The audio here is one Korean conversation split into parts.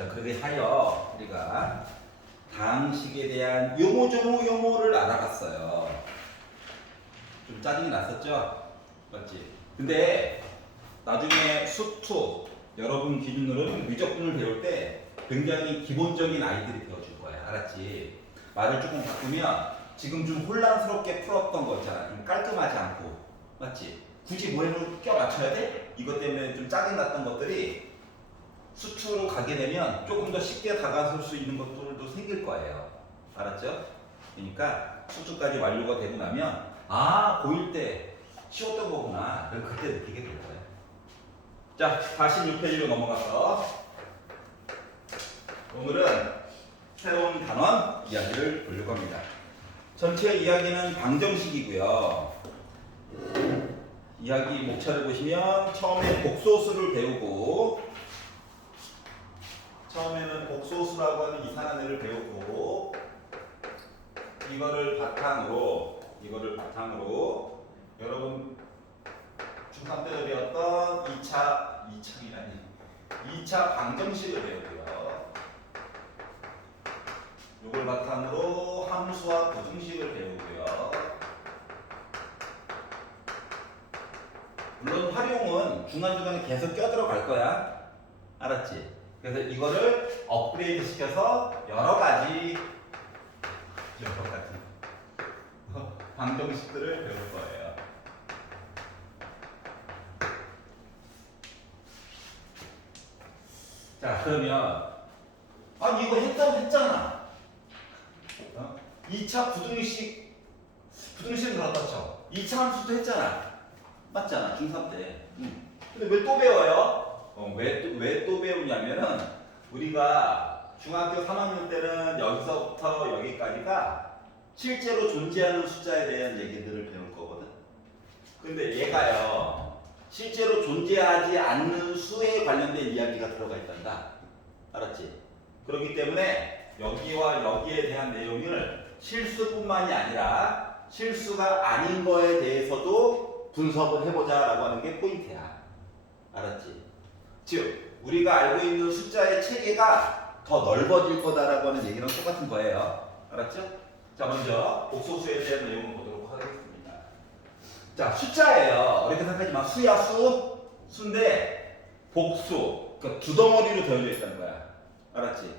자, 그렇게 하여 우리가 다항식에 대한 요모조모요모를 알아봤어요. 좀 짜증이 났었죠? 맞지? 근데 나중에 수투 여러분 기준으로는 미적분을 배울 때 굉장히 기본적인 아이들이 되어줄 거야. 알았지? 말을 조금 바꾸면 지금 좀 혼란스럽게 풀었던 거 있잖아. 좀 깔끔하지 않고. 맞지? 굳이 뭐에는 껴 맞춰야 돼? 이것 때문에 좀 짜증났던 것들이 수투로 가게 되면 조금 더 쉽게 다가설 수 있는 것들도 생길 거예요. 알았죠? 그러니까 수투까지 완료가 되고 나면 아, 고1 때 쉬웠던 거구나. 그때 느끼게 될 거예요. 자, 46페이지로 넘어가서 오늘은 새로운 단원 이야기를 보려고 합니다. 전체 이야기는 방정식이고요. 이야기 목차를 보시면 처음에 복소수를 배우고 처음에는 복소수라고 하는 이상한 애를 배우고 이거를 바탕으로 여러분 중3 때 배웠던 2차 방정식을 배우고요. 이걸 바탕으로 함수와 부등식을 배우고요. 물론 활용은 중간중간에 계속 껴들어갈 거야. 알았지? 그래서 이거를 업그레이드 시켜서 여러 가지 방정식들을 배울 거예요. 자, 그러면 아니 이거 했잖아. 2차 부등식은 그렇다. 2차 함수도 했잖아. 맞잖아, 중3 때. 근데 왜 또 배워요? 왜 또 배우냐면은 우리가 중학교 3학년 때는 여기서부터 여기까지가 실제로 존재하는 숫자에 대한 얘기들을 배울 거거든. 근데 얘가요, 실제로 존재하지 않는 수에 관련된 이야기가 들어가 있단다. 알았지? 그렇기 때문에 여기와 여기에 대한 내용을 실수뿐만이 아니라 실수가 아닌 거에 대해서도 분석을 해보자 라고 하는 게 포인트야. 알았지? 즉 우리가 알고 있는 숫자의 체계가 더 넓어질 거다라고 하는 얘기랑 똑같은 거예요. 알았죠? 자, 먼저 복소수에 대한 내용을 보도록 하겠습니다. 자, 숫자예요. 어렵게 생각하지 마. 수야 수인데 복수, 그러니까 두 덩어리로 되어져 있다는 거야. 알았지?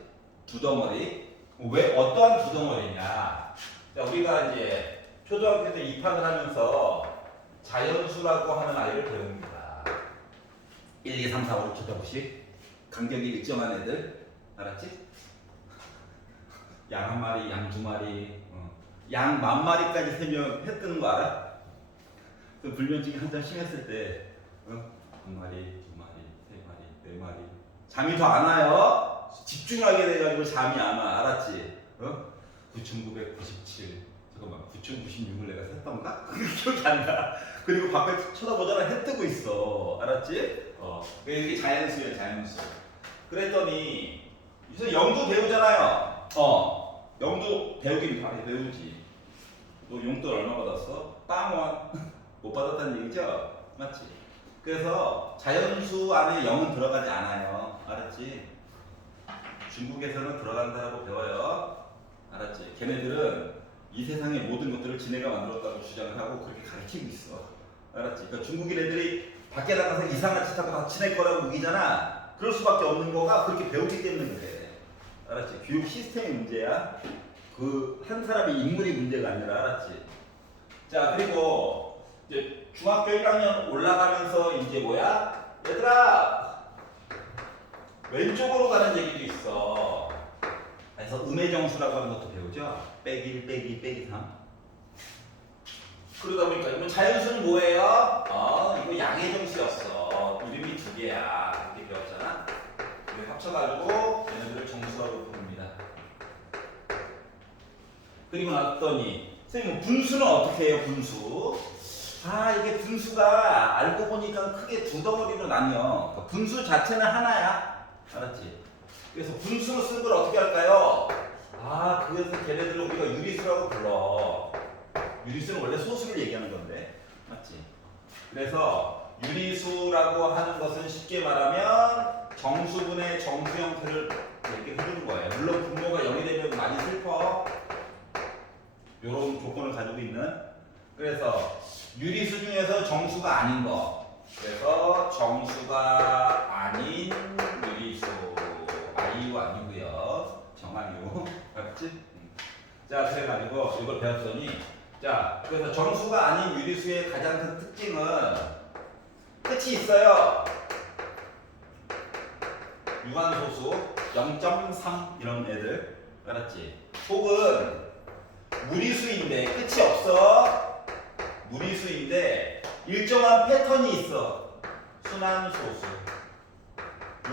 두 덩어리. 왜 어떠한 두 덩어리냐? 자, 우리가 이제 초등학교 때 입학을 하면서 자연수라고 하는 아이를 배웁니다. 1, 2, 3, 4, 5, 6, 7, 8, 9씩 간격이 일정한 애들. 알았지? 양 한 마리, 양 두 마리, 양 만 마리까지 세면 해 뜨는 거 알아? 그 불면증이 한참 심했을 때 한 마리, 두 마리, 세 마리, 네 마리 잠이 더 안 와요. 집중하게 돼가지고 잠이 안 와. 알았지? 9,997 잠깐만 9,096을 내가 셌던가? 기억이 안 나. 그리고 밖에 쳐다보잖아. 해 뜨고 있어. 알았지? 이게 자연수예요. 자연수. 그랬더니 이제 영도 배우잖아요. 영도 배우긴 배우지. 너 용돈 얼마 받았어? 빵원. 못 받았다는 얘기죠? 맞지? 그래서 자연수 안에 0은 들어가지 않아요. 알았지? 중국에서는 들어간다고 배워요. 알았지? 걔네들은 이 세상의 모든 것들을 지네가 만들었다고 주장을 하고 그렇게 가르치고 있어. 알았지? 그러니까 중국인 애들이 밖에 나가서 이상한 짓 하고 다 지네 거라고 우기잖아. 그럴 수밖에 없는 거가 그렇게 배우기 때문에 그래. 알았지? 교육 시스템이 문제야. 그 한 사람의 인물이 문제가 아니라. 알았지? 자, 그리고 이제 중학교 1학년 올라가면서 이제 뭐야? 얘들아! 왼쪽으로 가는 얘기도 있어. 그래서 음해정수라고 하는 것도 배우죠? 빼기 1, 빼기 2, 빼기 3. 그러다 보니까 이건 자연수는 뭐예요? 이거 양해정수였어. 이름이 두 개야. 이렇게 배웠잖아? 이렇게 합쳐가지고 얘네들을 정수라고 부릅니다. 그리고 났더니 선생님 분수는 어떻게 해요? 분수. 이게 분수가 알고 보니까 크게 두 덩어리로 나뉘어. 그러니까 분수 자체는 하나야. 알았지? 그래서 분수 쓰는 걸 어떻게 할까요? 그래서 걔네들을 우리가 유리수라고 불러. 유리수는 원래 소수를 얘기하는 건데. 맞지? 그래서 유리수라고 하는 것은 쉽게 말하면 정수분의 정수 형태를 이렇게 해주는 거예요. 물론 분모가 0이 되면 많이 슬퍼. 이런 조건을 가지고 있는. 그래서 유리수 중에서 정수가 아닌 거. 그래서 정수가 아닌 유리수. 아이유 아니고요. 정아유. 알았지? 자, 그래가지고 이걸 배웠더니, 자, 그래서 정수가 아닌 유리수의 가장 큰 특징은 끝이 있어요. 유한소수 0.3 이런 애들. 알았지? 혹은 무리수인데 끝이 없어. 무리수인데 일정한 패턴이 있어. 순환소수.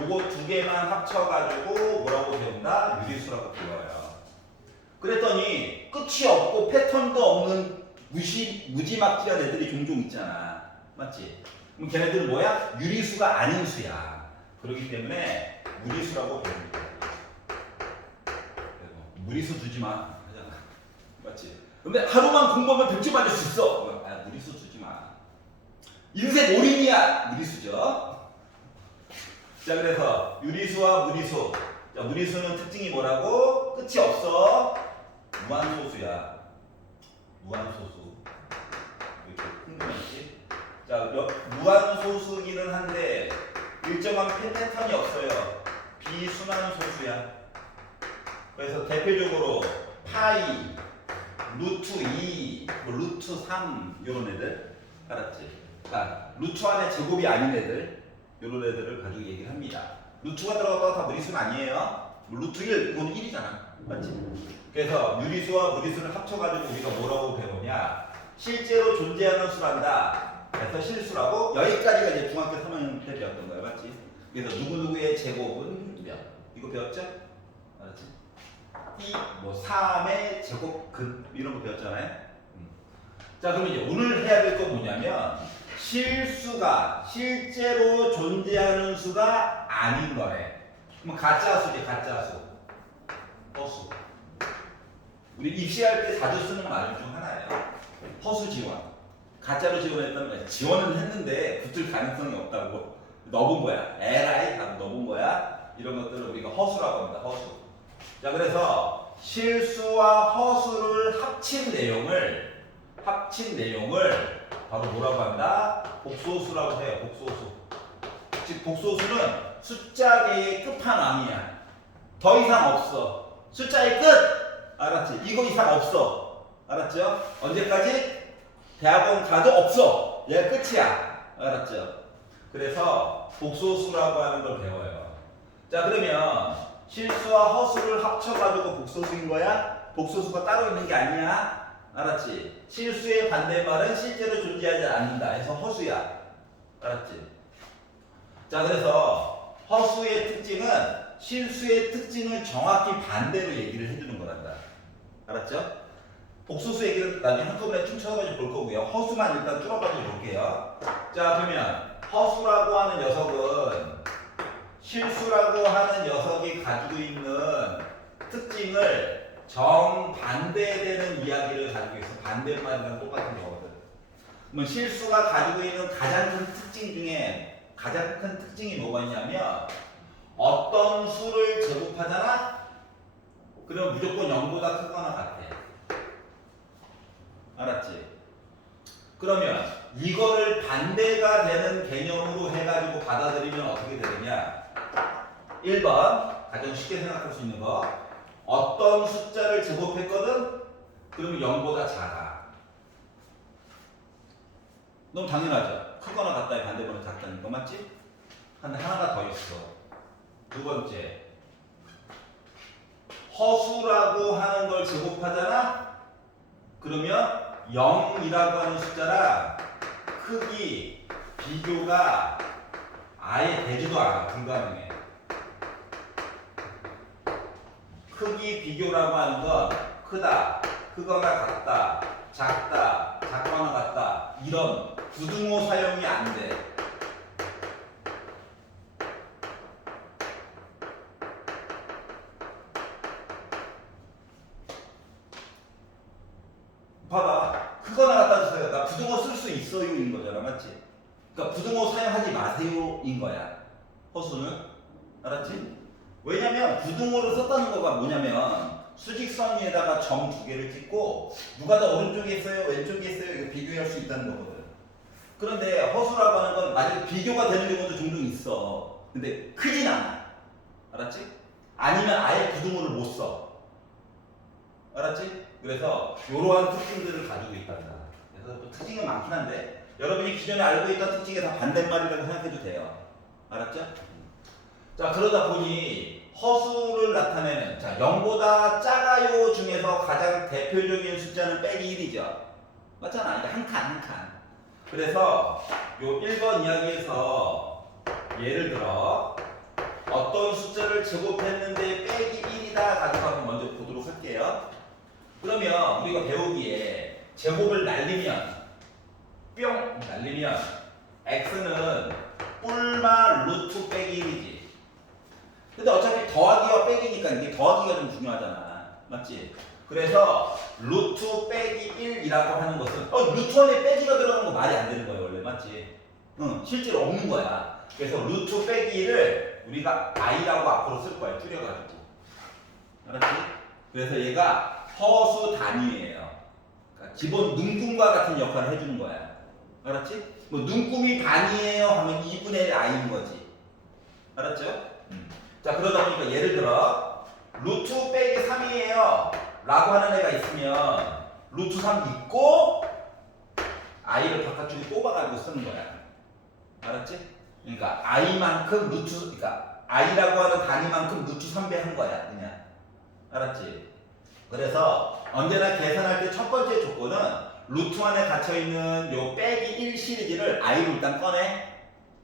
요거 두 개만 합쳐가지고 뭐라고 배운다? 유리수라고 불러요. 그랬더니 끝이 없고 패턴도 없는 무지막지한 애들이 종종 있잖아. 맞지? 그럼 걔네들은 뭐야? 유리수가 아닌 수야. 그렇기 때문에 무리수라고 배웁니다. 무리수 두지 마. 하잖아. 맞지? 근데 하루만 공부하면 100점 맞을 수 있어. 아, 무리수 두지 마. 인생 올인이야. 무리수죠. 자, 그래서 유리수와 무리수. 자, 무리수는 특징이 뭐라고? 끝이 없어. 무한소수야. 무한소수. 이렇게 흥분했지? 자, 무한소수기는 한데 일정한 패턴이 없어요. 비순환소수야. 그래서 대표적으로 파이, 루트 2, 루트 3 이런 애들. 알았지? 그러니까 루트 안에 제곱이 아닌 애들. 이런 애들을 가지고 얘기를 합니다. 루트가 들어갔다가 다 무리수는 아니에요. 루트 1, 이건 1이잖아. 맞지? 그래서 유리수와 무리수를 합쳐가지고 우리가 뭐라고 배우냐? 실제로 존재하는 수란다. 그래서 실수라고. 여기까지가 이제 중학교 3학년 때 배웠던 거예요. 맞지? 그래서 누구누구의 제곱은 몇? 이거 배웠죠? 알았지? 뭐 3의 제곱근 이런 거 배웠잖아요. 자, 그럼 이제 오늘 해야 될 건 뭐냐면 실수가 실제로 존재하는 수가 아닌 거래. 그럼 가짜 수지, 가짜 수. 허수. 우리 입시할 때 자주 쓰는 말 중 하나예요. 허수 지원. 가짜로 지원했다면 지원은 했는데 붙을 가능성이 없다고. 넣어본 거야. 에라이 다 넣어본 거야. 이런 것들을 우리가 허수라고 합니다. 허수. 자, 그래서 실수와 허수를 합친 내용을 바로 뭐라고 한다? 복소수라고 해요. 복소수. 즉 복소수는 숫자계의 끝판왕이야. 더 이상 없어. 숫자의 끝. 알았지? 이거 이상 없어. 알았죠? 언제까지? 대학원 가도 없어. 얘가 끝이야. 알았죠? 그래서 복소수라고 하는 걸 배워요. 자, 그러면 실수와 허수를 합쳐가지고 복소수인 거야? 복소수가 따로 있는 게 아니야. 알았지? 실수의 반대말은 실제로 존재하지 않는다. 해서 허수야. 알았지? 자, 그래서 허수의 특징은 실수의 특징을 정확히 반대로 얘기를 해주는 거란다. 알았죠? 복소수 얘기를 나중에 한꺼번에 춤춰가지고 볼 거고요. 허수만 일단 뚫어가지고 볼게요. 자, 그러면 허수라고 하는 녀석은 실수라고 하는 녀석이 가지고 있는 특징을 정반대되는 이야기를 가지고 있어. 반대말이랑 똑같은 거거든. 그러면 실수가 가지고 있는 가장 큰 특징 중에 가장 큰 특징이 뭐가 있냐면 어떤 수를 제곱하잖아? 그러면 무조건 0보다 크거나 같아. 알았지? 그러면 이거를 반대가 되는 개념으로 해가지고 받아들이면 어떻게 되느냐? 1번 가장 쉽게 생각할 수 있는 거 어떤 숫자를 제곱했거든? 그러면 0보다 작아. 너무 당연하죠? 크거나 같다의 반대번호 작다는 거 맞지? 근데 하나가 더 있어. 두 번째 허수라고 하는 걸 제곱하잖아? 그러면 0이라고 하는 숫자랑 크기 비교가 아예 되지도 않아. 불가능해. 크기 비교라고 하는 건 크다, 크거나 같다, 작다, 작거나 같다 이런 부등호 사용이 안 돼. 봐봐. 크거나 같다 주세요. 나 부등호 쓸 수 있어요인 거잖아. 맞지? 그러니까 부등호 사용하지 마세요인 거야. 허수는. 알았지? 왜냐면 부등호를 썼다는 거가 뭐냐면 수직선 위에다가 점 두 개를 찍고 누가 더 오른쪽에 있어요? 왼쪽에 있어요? 이거 비교할 수 있다는 거거든. 그런데 허수라고 하는 건 만약에 비교가 되는 경우도 종종 있어. 근데 크진 않아. 알았지? 아니면 아예 부등호를 못 써. 알았지? 그래서 이러한 특징들을 가지고 있단다. 그래서 또 특징은 많긴 한데 여러분이 기존에 알고 있던 특징이 다 반대말이라고 생각해도 돼요. 알았죠? 자, 그러다 보니 허수를 나타내는 자 0보다 작아요 중에서 가장 대표적인 숫자는 빼기 1이죠. 맞잖아. 이게 한 칸. 그래서 요 1번 이야기에서 예를 들어 어떤 숫자를 제곱했는데 빼기 1이다 가지고 한번 먼저 보도록 할게요. 그러면 우리가 배우기에 제곱을 날리면 뿅 날리면 x는 뿔마 루트 빼기 1이지. 근데 어차피 더하기와 빼기니까 이게 더하기가 좀 중요하잖아. 맞지? 그래서 루트 빼기 1이라고 하는 것은 루트 안에 빼기가 들어가는 거 말이 안 되는 거예요. 원래 맞지? 응, 실제로 없는 거야. 그래서 루트 빼기 1을 우리가 i라고 앞으로 쓸 거야. 줄여가지고. 알았지? 그래서 얘가 허수 단위예요. 그러니까 기본 눈금과 같은 역할을 해주는 거야. 알았지? 뭐 눈금이 반이에요 하면 2분의 1 i인 거지. 알았죠? 자, 그러다 보니까 예를 들어 루트 빼기 3이에요 라고 하는 애가 있으면 루트 3 있고 i를 바깥쪽에 뽑아가지고 쓰는 거야. 알았지? 그러니까 i만큼 루트, 그러니까 i라고 하는 단위만큼 루트 3배 한 거야. 그냥. 알았지? 그래서 언제나 계산할 때 첫 번째 조건은 루트 안에 갇혀있는 요 빼기 1 시리즈를 i로 일단 꺼내.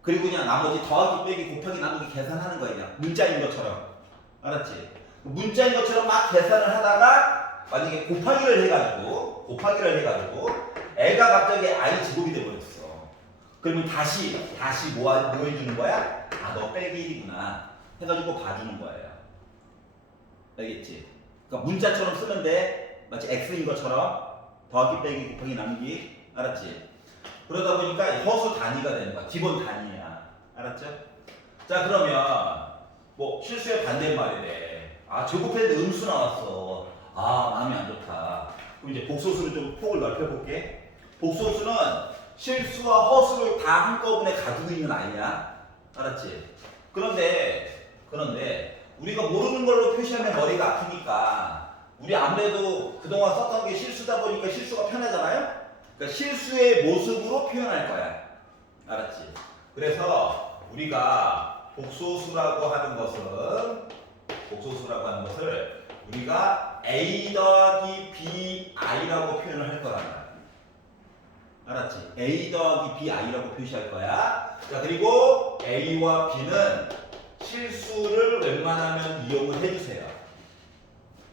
그리고 그냥 나머지 더하기 빼기 곱하기 나누기 계산하는 거야. 그냥 문자인 것처럼. 알았지? 문자인 것처럼 막 계산을 하다가 만약에 곱하기를 해가지고 애가 갑자기 i 제곱이 돼버렸어. 그러면 다시 뭐 해주는 거야? 아, 너 빼기 1이구나 해가지고 봐주는 거예요. 알겠지? 그러니까 문자처럼 쓰면 돼. 마치 x인 것처럼 더하기 빼기 곱하기 나누기. 알았지? 그러다 보니까 허수 단위가 되는 거야. 기본 단위야. 알았죠? 자, 그러면 뭐 실수의 반대말이래. 아, 제곱했는데 음수 나왔어. 아, 마음이 안 좋다. 그럼 이제 복소수를 좀 폭을 넓혀볼게. 복소수는 실수와 허수를 다 한꺼번에 가지고 있는 아이야. 알았지? 그런데 우리가 모르는 걸로 표시하면 머리가 아프니까 우리 아무래도 그동안 썼던 게 실수다 보니까 실수가 편하잖아요? 그러니까 실수의 모습으로 표현할 거야. 알았지? 그래서 우리가 복소수라고 하는 것을 우리가 a 더하기 b i라고 표현을 할 거란 말이야. 알았지? a 더하기 b i라고 표시할 거야. 자, 그리고 a와 b는 실수를 웬만하면 이용을 해주세요.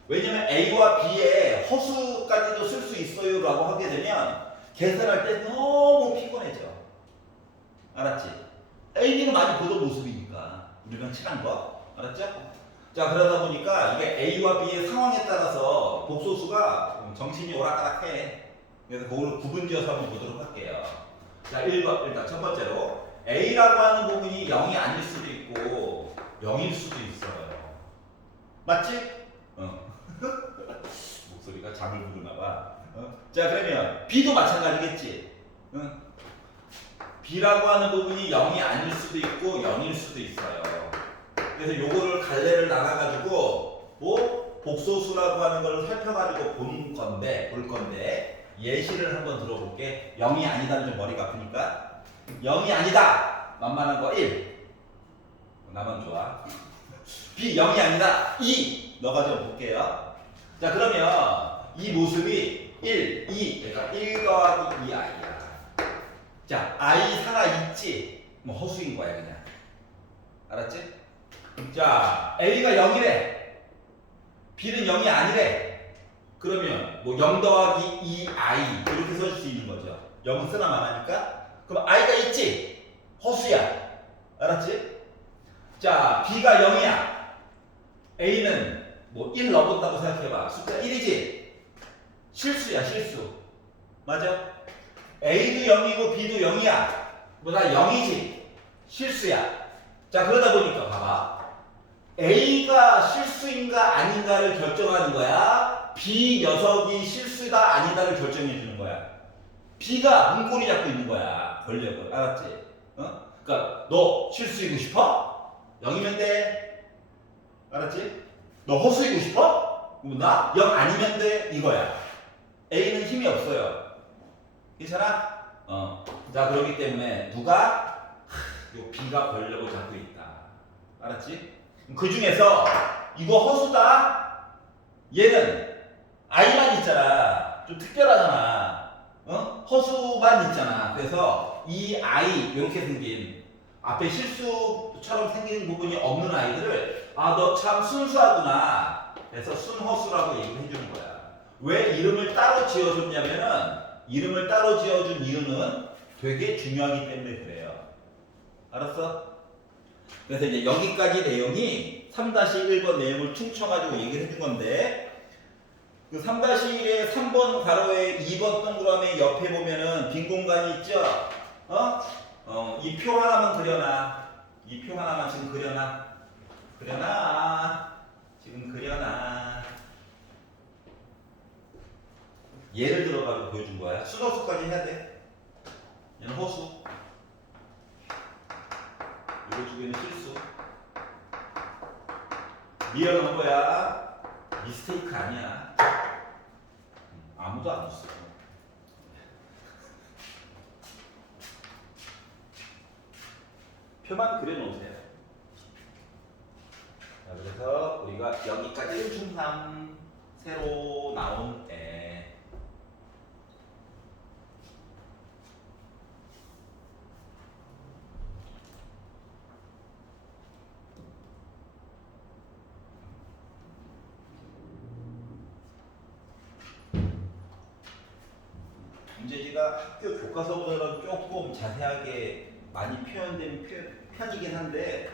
왜냐면 a와 b에 허수까지도 쓸 수 있어요 라고 하게 되면 계산할 때 너무 피곤해져. 알았지? a, b는 많이 보던 모습이니까 우리랑 친한 거. 알았죠? 자, 그러다 보니까 이게 a와 b의 상황에 따라서 복소수가 정신이 오락가락해. 그래서 그걸 구분지어서 한번 보도록 할게요. 자, 1번 일단 첫 번째로 a라고 하는 부분이 0이 아닐 수도 있고 0일 수도 있어요. 맞지? 목소리가 잠을 부르나 봐. 자, 그러면 b도 마찬가지겠지. b라고 하는 부분이 0이 아닐 수도 있고 0일 수도 있어요. 그래서 요거를 갈래를 나가가지고 뭐 복소수라고 하는 걸 살펴가지고 볼 건데 예시를 한번 들어볼게. 0이 아니다는 좀 머리가 아프니까 0이 아니다 만만한 거 1 나만 좋아. b 0이 아니다 2 너가 좀 볼게요. 자, 그러면 이 모습이 1, 2 그러니까 1 더하기 2i야. 자, i 살아있지? 뭐 허수인 거야 그냥. 알았지? 자, a가 0이래 b는 0이 아니래. 그러면 뭐 0 더하기 2i 이렇게 쓸 수 있는 거죠. 0은 쓰나 마나니까. 그럼 i가 있지? 허수야. 알았지? 자, b가 0이야. a는 뭐 1 넣어본다고 생각해봐. 숫자 1이지? 실수야, 실수. 맞아? a도 0이고 b도 0이야. 뭐 다 0이지? 실수야. 자, 그러다 보니까 봐봐. A가 실수인가 아닌가를 결정하는 거야. B 녀석이 실수다 아니다를 결정해 주는 거야. B가 문고리 잡고 있는 거야. 권력을. 알았지? 어? 그러니까 너 실수이고 싶어? 0이면 돼. 알았지? 너 허수이고 싶어? 그럼 나 0 아니면 돼. 이거야. A는 힘이 없어요. 괜찮아? 자, 그렇기 때문에 누가? 요 B가 권력을 잡고 있다. 알았지? 그 중에서 이거 허수다? 얘는 I만 있잖아. 좀 특별하잖아. 허수만 있잖아. 그래서 이 I 이렇게 생긴 앞에 실수처럼 생기는 부분이 없는 아이들을 너 참 순수하구나. 그래서 순허수라고 얘기를 해주는 거야. 왜 이름을 따로 지어줬냐면은 이름을 따로 지어준 이유는 되게 중요하기 때문에 그래요. 알았어? 그래서 이제 여기까지 내용이 3-1번 내용을 퉁쳐가지고 얘기를 해준 건데 그 3-1의 3번 가로에 2번 동그라미 옆에 보면은 빈 공간이 있죠? 이 표 하나만 그려놔. 이 표 하나만 지금 그려놔. 지금 그려놔. 예를 들어가지고 보여준 거야. 순허수까지 해야 돼. 얘는 허수. 이거 두 개는 실수. 리얼한 거야. 미스테이크 아니야. 아무도 안 줬어. 표만 그려놓으세요. 자, 그래서 우리가 여기까지 중3 새로 나온 애. 문제지가 학교 교과서보다는 조금 자세하게 많이 표현된 편이긴 한데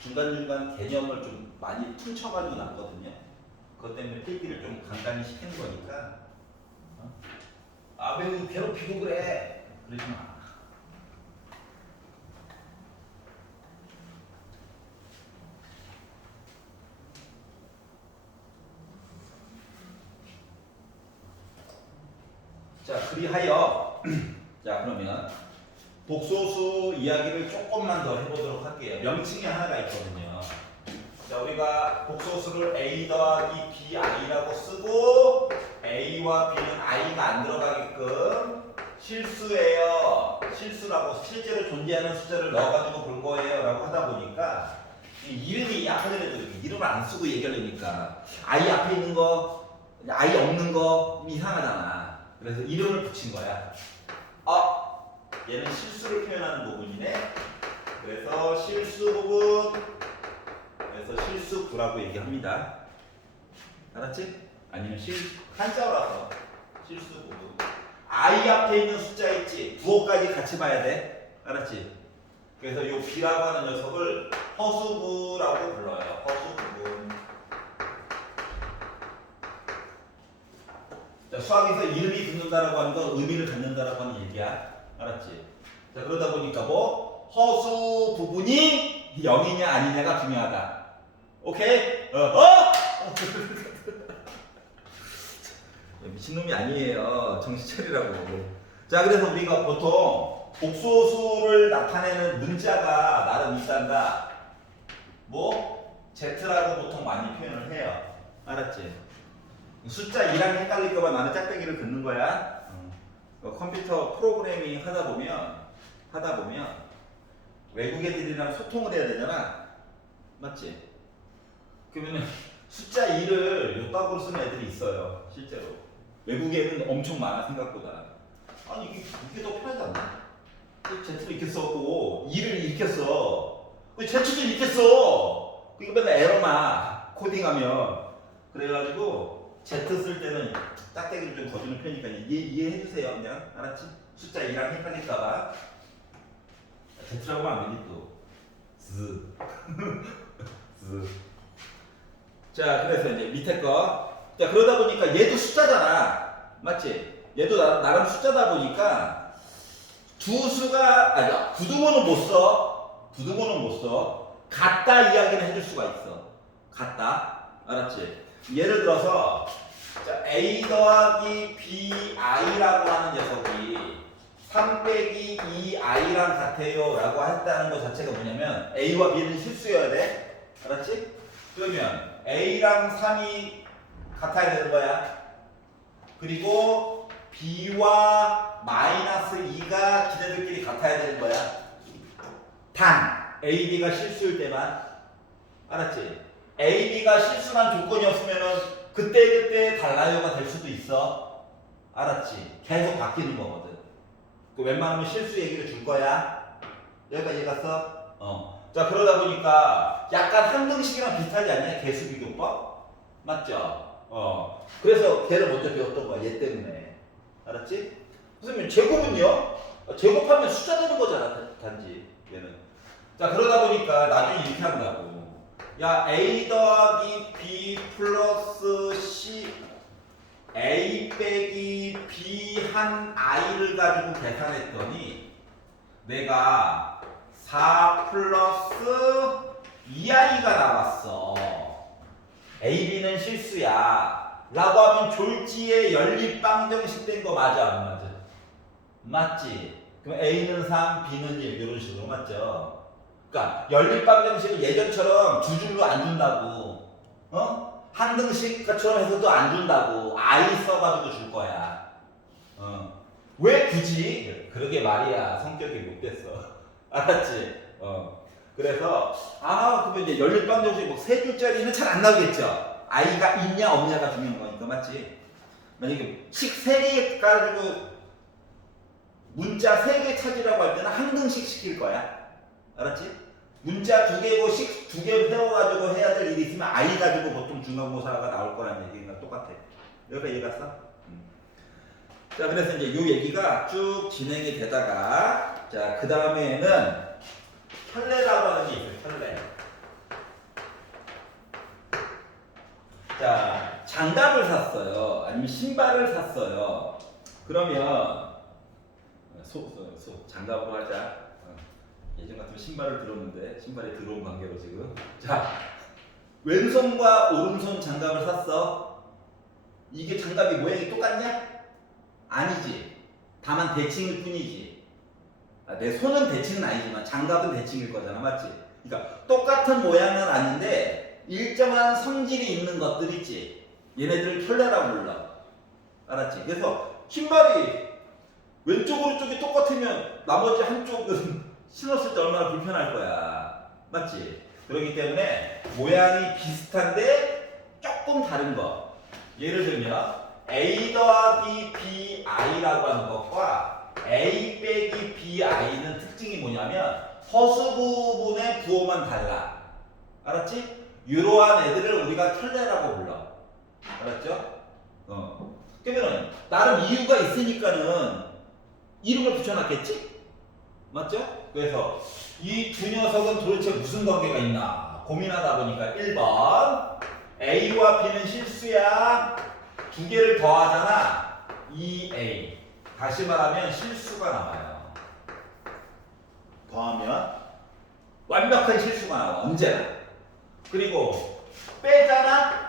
중간중간 개념을 좀 많이 퉁쳐가지고 났거든요. 그것 때문에 필기를 좀 간단히 시키는 거니까 왜 괴롭히고 그래? 그러지 마. 자, 그리하여 자, 그러면 복소수 이야기를 조금만 더 해보도록 할게요. 명칭이 하나가 있거든요. 자, 우리가 복소수를 A 더하기 BI라고 쓰고 A와 B는 I가 안 들어가게끔 실수예요. 실수라고 실제로 존재하는 숫자를 넣어가지고 볼 거예요 라고 하다 보니까 이름이 아까 전에도 이름을 안 쓰고 얘기하려니까 I 앞에 있는 거 I 없는 거 이상하잖아. 그래서 이름을 붙인 거야. 얘는 실수를 표현하는 부분이네. 그래서 실수 부분, 그래서 실수구라고 얘기합니다. 알았지? 아니면 한자어라서 실수 부분. I 앞에 있는 숫자 있지? 부호까지 같이 봐야 돼. 알았지? 그래서 이 B라고 하는 녀석을 허수구라고 불러요. 허수부분. 자, 수학에서 이름이 붙는다라고 하는 건 의미를 갖는다라고 하는 얘기야. 알았지? 자, 그러다 보니까 허수 부분이 0이냐 아니냐가 중요하다. 오케이? 미친놈이 아니에요. 정신 차리라고. 자, 그래서 우리가 보통 복소수를 나타내는 문자가 나름 있단다. Z라고 보통 많이 표현을 해요. 알았지? 숫자 2랑 헷갈릴까봐 나는 짝대기를 긋는 거야. 컴퓨터 프로그래밍 하다 보면 외국 애들이랑 소통을 해야 되잖아. 맞지? 그러면 숫자 2를 요따구로 쓰는 애들이 있어요. 실제로. 외국에는 엄청 많아 생각보다. 아니 이게 더 편하지 않나? Z를 이렇게 썼고 2를 이렇게 써. Z도 이렇게 써. 이거 맨날 에러만 코딩하면. 그래가지고 Z 쓸 때는 짝대기를 좀 거주는 편이니까 이해해 주세요. 그냥 알았지? 숫자 2랑 헷갈릴까봐. Z라고 하면 안 되니 또. 자, 그래서 이제 밑에 거. 자, 그러다 보니까 얘도 숫자잖아. 맞지? 얘도 나름 숫자다 보니까 부등호는 못 써. 부등호는 못 써. 같다 이야기는 해줄 수가 있어. 같다. 알았지? 예를 들어서 자, A 더하기 BI라고 하는 녀석이 3 빼기 2i랑 같아요 라고 했다는 것 자체가 뭐냐면 A와 B는 실수여야 돼. 알았지? 그러면 A랑 3이 같아야 되는 거야. 그리고 B와 마이너스 2가 지네들끼리 같아야 되는 거야. 단 A, B가 실수일 때만. 알았지? A, B가 실수란 조건이 없으면은 그때 달라요가 될 수도 있어. 알았지? 계속 바뀌는 거거든. 그 웬만하면 실수 얘기를 줄 거야. 여기까지 갔어? 자, 그러다 보니까 약간 항등식이랑 비슷하지 않냐? 개수 비교법? 맞죠? 그래서 걔를 먼저 배웠던 거야. 얘 때문에. 알았지? 선생님, 제곱은요? 제곱하면 숫자 되는 거잖아. 단지. 얘는. 자, 그러다 보니까 나중에 이렇게 한다고. 야, A 더하기 B 플러스 C A 빼기 B 한 i를 가지고 계산했더니 내가 4 플러스 2i가 나왔어. A, B는 실수야 라고 하면 졸지에 연립방정식 된 거 맞아 안 맞아? 맞지? 그럼 A는 3, B는 1 이런 식으로 맞죠? 그러니까 연립방정식을 예전처럼 두 줄로 안 준다고. 항등식처럼 해서도 안 준다고. I 써가지고 줄 거야. 왜 굳이? 그러게 말이야. 성격이 못됐어. 알았지? 그래서 그러면 이제 연립방정식 뭐 세 줄짜리는 잘 안 나오겠죠. I가 있냐 없냐가 중요한 거니까 맞지? 만약에 식 3개 가지고 문자 3개 찾으라고 할 때는 항등식 시킬 거야. 알았지? 문자 2개고 식 2개 세워가지고 해야 될 일이 있으면 I 가지고 보통 중간고사가 나올 거라는 얘기가 똑같아. 여기까지 이해 갔어? 자, 그래서 이제 이 얘기가 쭉 진행이 되다가 자, 그 다음에는 혈례라고 하는 게 있어요. 혈례. 자, 장갑을 샀어요. 아니면 신발을 샀어요. 그러면 장갑으로 하자. 예전 같으면 신발을 들었는데 신발이 들어온 관계로 지금. 자, 왼손과 오른손 장갑을 샀어. 이게 장갑이 모양이 똑같냐? 아니지. 다만 대칭일 뿐이지. 내 손은 대칭은 아니지만 장갑은 대칭일 거잖아. 맞지? 그러니까 똑같은 모양은 아닌데 일정한 성질이 있는 것들 있지. 얘네들을 혈례라고 불러. 알았지? 그래서 신발이 왼쪽 오른쪽이 똑같으면 나머지 한쪽은 신었을 때 얼마나 불편할 거야. 맞지? 그렇기 때문에 모양이 비슷한데 조금 다른 거. 예를 들면 A 더하기 BI라고 하는 것과 A 빼기 BI는 특징이 뭐냐면 허수 부분의 부호만 달라. 알았지? 이러한 애들을 우리가 혈례라고 불러. 알았죠? 그러면 나름 이유가 있으니까는 이름을 붙여놨겠지? 맞죠? 그래서 이 두 녀석은 도대체 무슨 관계가 있나 고민하다 보니까 1번 A와 B는 실수야. 두 개를 더하잖아. 2A. 다시 말하면 실수가 나와요. 더하면 완벽한 실수가 나와. 언제나. 그리고 빼잖아.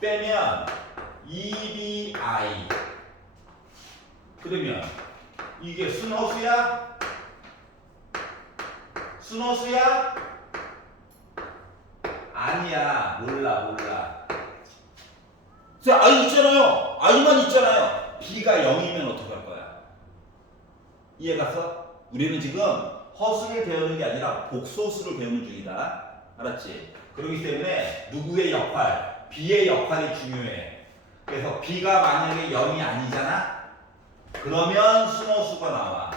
빼면 EBI. 그러면 이게 순호수야? 아니야. 몰라. 자, I 있잖아요. I만 있잖아요. B가 0이면 어떡할 거야? 이해 갔어? 우리는 지금 허수를 배우는 게 아니라 복소수를 배우는 중이다. 알았지? 그렇기 때문에 누구의 역할, B의 역할이 중요해. 그래서 B가 만약에 0이 아니잖아? 그러면 순호수가 나와.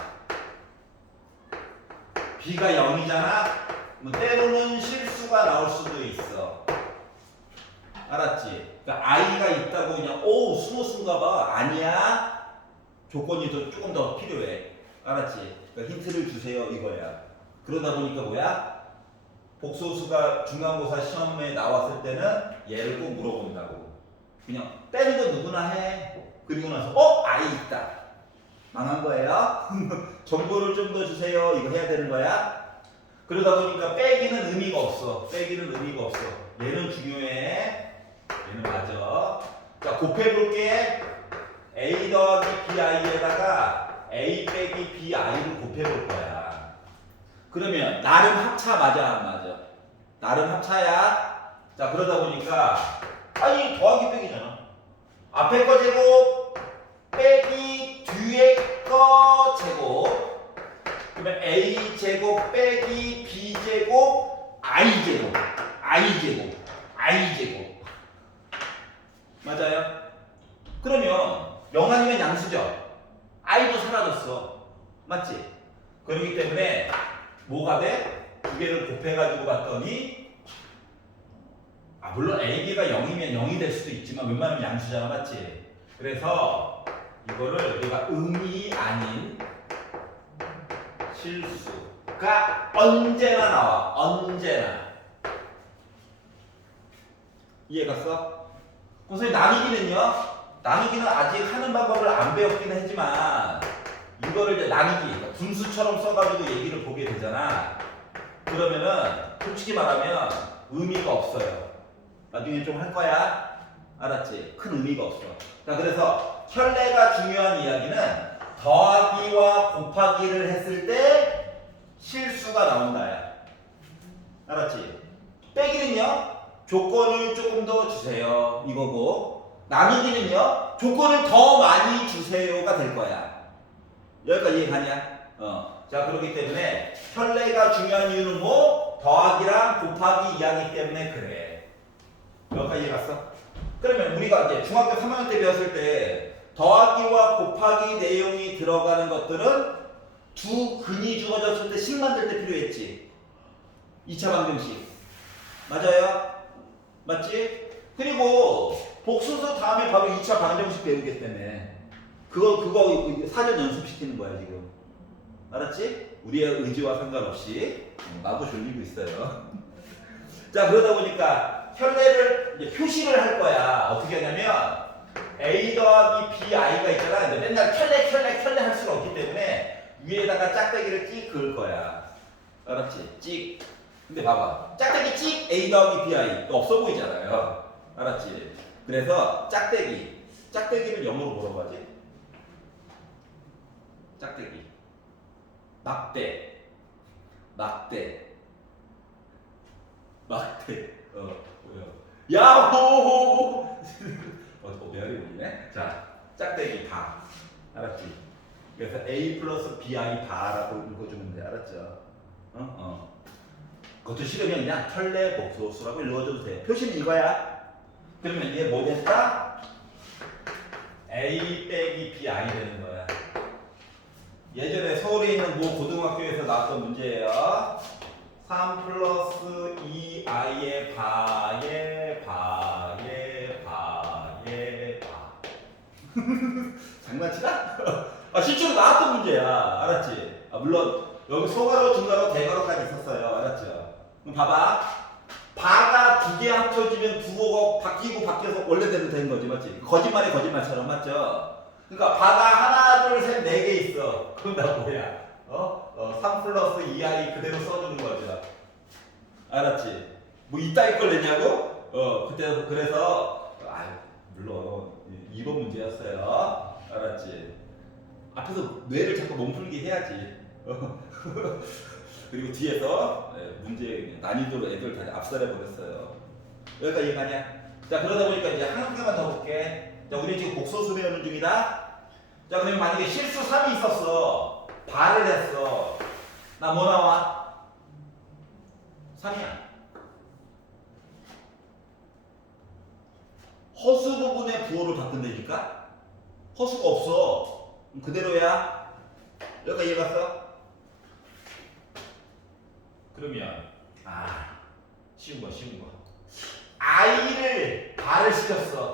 B가 0이잖아? 뭐 때로는 실수가 나올 수도 있어. 알았지? 그러니까 I가 있다고 그냥 순호수인가 봐. 아니야. 조건이 조금 더 필요해. 알았지? 그러니까 힌트를 주세요 이거야. 그러다 보니까 뭐야? 복소수가 중간고사 시험에 나왔을 때는 얘를 꼭 물어본다고. 그냥 빼는 건 누구나 해. 그리고 나서 I 있다. 망한 거예요. 정보를 좀 더 주세요. 이거 해야 되는 거야. 그러다 보니까 빼기는 의미가 없어. 빼기는 의미가 없어. 얘는 중요해. 얘는 맞아. 자, 곱해볼게. A 더하기 BI에다가 A 빼기 BI를 곱해볼 거야. 그러면 나름 합차 맞아, 안 맞아? 나름 합차야. 자, 그러다 보니까 아니 더하기 빼기잖아. 앞에 거 제곱 빼기 뒤에 거 제곱. 그러면 A 제곱 빼기 B 제곱 I 제곱 I 제곱 I 제곱 맞아요? 그러면 0 아니면 양수죠. I도 사라졌어. 맞지? 그렇기 때문에 뭐가 돼? 두 개를 곱해가지고 봤더니 물론 AB가 0이면 0이 될 수도 있지만 웬만하면 양수잖아. 맞지? 그래서 이거를 우리가 의미 아닌 실수가 언제나 나와. 언제나. 이해갔어? 선생님 나누기는요? 나누기는 아직 하는 방법을 안 배웠기는 하지만 이거를 이제 나누기 분수처럼 써가지고 얘기를 보게 되잖아. 그러면은 솔직히 말하면 의미가 없어요. 나중에 좀 할 거야. 알았지? 큰 의미가 없어. 자, 그래서 혈례가 중요한 이야기는 더하기와 곱하기를 했을 때 실수가 나온다야. 알았지? 빼기는요? 조건을 조금 더 주세요. 이거고. 나누기는요? 조건을 더 많이 주세요가 될 거야. 여기까지 이해가냐? 자, 그렇기 때문에 혈례가 중요한 이유는 뭐? 더하기랑 곱하기 이야기 때문에 그래. 여기까지 이해갔어? 그러면 우리가 이제 중학교 3학년 때 배웠을 때 더하기와 곱하기 내용이 들어가는 것들은 두 근이 주어졌을 때 식 만들 때 필요했지. 2차 방정식. 맞아요? 맞지? 그리고 복수수 다음에 바로 2차 방정식 배우기 때문에 그거 사전 연습시키는 거야 지금. 알았지? 우리의 의지와 상관없이 나도 졸리고 있어요. 자, 그러다 보니까 혈례를 이제 표시를 할 거야. 어떻게 하냐면 A 더하기 BI가 있잖아. 근데 맨날 켤레 할 수가 없기 때문에 위에다가 짝대기를 찍 그을 거야. 알았지? 찍. 근데 봐봐. 짝대기 찍 A 더하기 BI. 없어 보이잖아요. 알았지? 그래서 짝대기. 짝대기를 영어로 뭐라고 하지? 짝대기. 막대. 막대. 막대. 뭐야. 야호! 메아리 울리네. 자, 짝대기 바. 알았지? 그래서 A 플러스 BI 바라고 읽어주면 돼. 알았죠? 그것도 싫으면 그냥 혈례 복소수라고 읽어줘도 돼. 표시는 이거야. 그러면 얘 뭐 됐다? A 빼기 BI 되는 거야. 예전에 서울에 있는 모 고등학교에서 나왔던 문제예요. 3 플러스 2i의 바의 바의 바의 바. 장난치나? 실제로 나왔던 문제야. 알았지? 물론 여기 소가로, 중가로, 대가로까지 있었어요. 알았죠? 그럼 봐봐. 바가 두 개 합쳐지면 두어가 바뀌고 바뀌어서 원래대로 되는 거지. 맞지? 거짓말이 거짓말처럼. 맞죠? 그러니까 바가 하나, 둘, 셋, 네 개 있어. 그럼 나 뭐야? 3 플러스 2i 그대로 써주는 거죠. 알았지? 뭐 이따위 걸 내냐고? 그래서 물론 2번 문제였어요. 알았지? 앞에서 뇌를 자꾸 몸풀기 해야지. 그리고 뒤에서 문제 난이도로 애들 다 압살해 버렸어요. 여기까지 이해가냐? 자, 그러다 보니까 이제 한 개만 더 볼게. 자, 우리 지금 복소수 배우는 중이다. 자, 그러면 만약에 실수 3이 있었어. 발을 했어. 나 뭐 나와? 3이야. 허수 부분의 부호를 바꾼다니까? 허수가 없어. 그대로야. 여기까지 이해갔어? 그러면 쉬운 거. i를 발을 시켰어.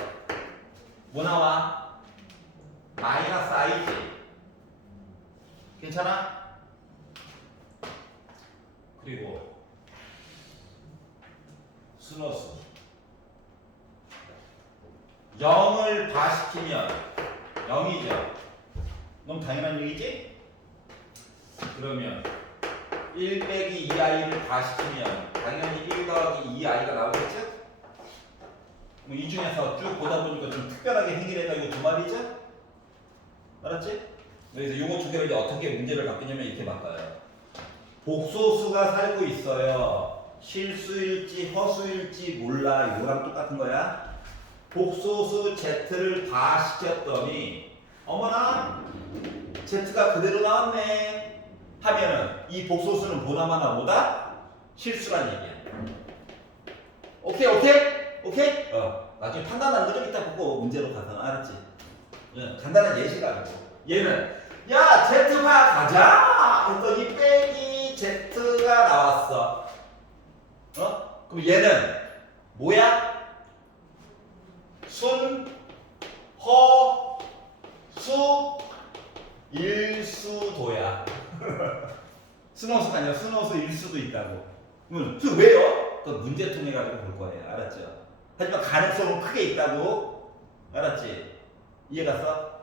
뭐 나와? 마이너스 i지. 괜찮아? 그리고 순호수 0을 바시키면 0이죠. 너무 당연한 얘기지? 그러면 1 빼기 2i를 다 시키면 당연히 1 더하기 2i가 나오겠죠? 뭐 이 중에서 쭉 보다 보니까 좀 특별하게 행일해가 이거 두 마리죠? 알았지? 그래서 요거 두 개를 이제 어떻게 문제를 바꾸냐면 이렇게 바꿔요. 복소수가 살고 있어요. 실수일지 허수일지 몰라. 이거랑 똑같은 거야. 복소수 z를 다 시켰더니 어머나 z가 그대로 나왔네 하면은 이 복소수는 보나마나 보다 실수란 얘기야. 오케이 오케이? 오케이? 나중에 판단하는 거 좀 이따 보고 문제로 가서 알았지? 간단한 예시가 아니고 얘는 야 Z파 가자 했더니 빼기 Z가 나왔어. 그럼 얘는 뭐야? 순, 허, 수, 일수도야. 순호수가 아니라 순호수 일수도 있다고. 그 왜요? 그 문제 통해 가지고 볼 거예요. 알았죠? 하지만 가능성은 크게 있다고. 알았지? 이해 갔어?